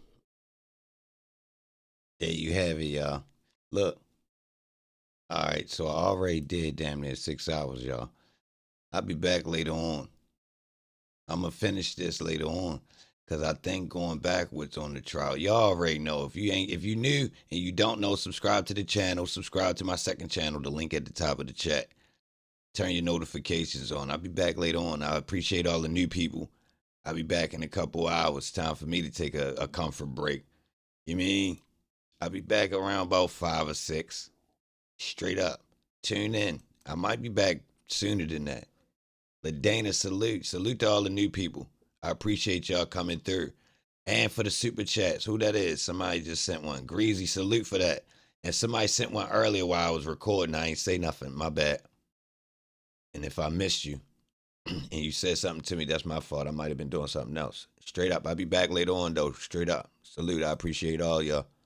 There you have it, y'all. Look. All right, so I already did damn near 6 hours, y'all. I'll be back later on. I'm going to finish this later on because I think going backwards on the trial, y'all already know. If you new and you don't know, subscribe to the channel. Subscribe to my second channel, the link at the top of the chat. Turn your notifications on. I'll be back later on. I appreciate all the new people. I'll be back in a couple hours. Time for me to take a comfort break. You mean? I'll be back around about 5 or 6. Straight up. Tune in. I might be back sooner than that. LaDana, salute. Salute to all the new people. I appreciate y'all coming through. And for the super chats, who that is? Somebody just sent one. Greasy, salute for that. And somebody sent one earlier while I was recording. I ain't say nothing. My bad. And if I missed you and you said something to me, that's my fault. I might have been doing something else. Straight up. I'll be back later on, though. Straight up. Salute. I appreciate all y'all.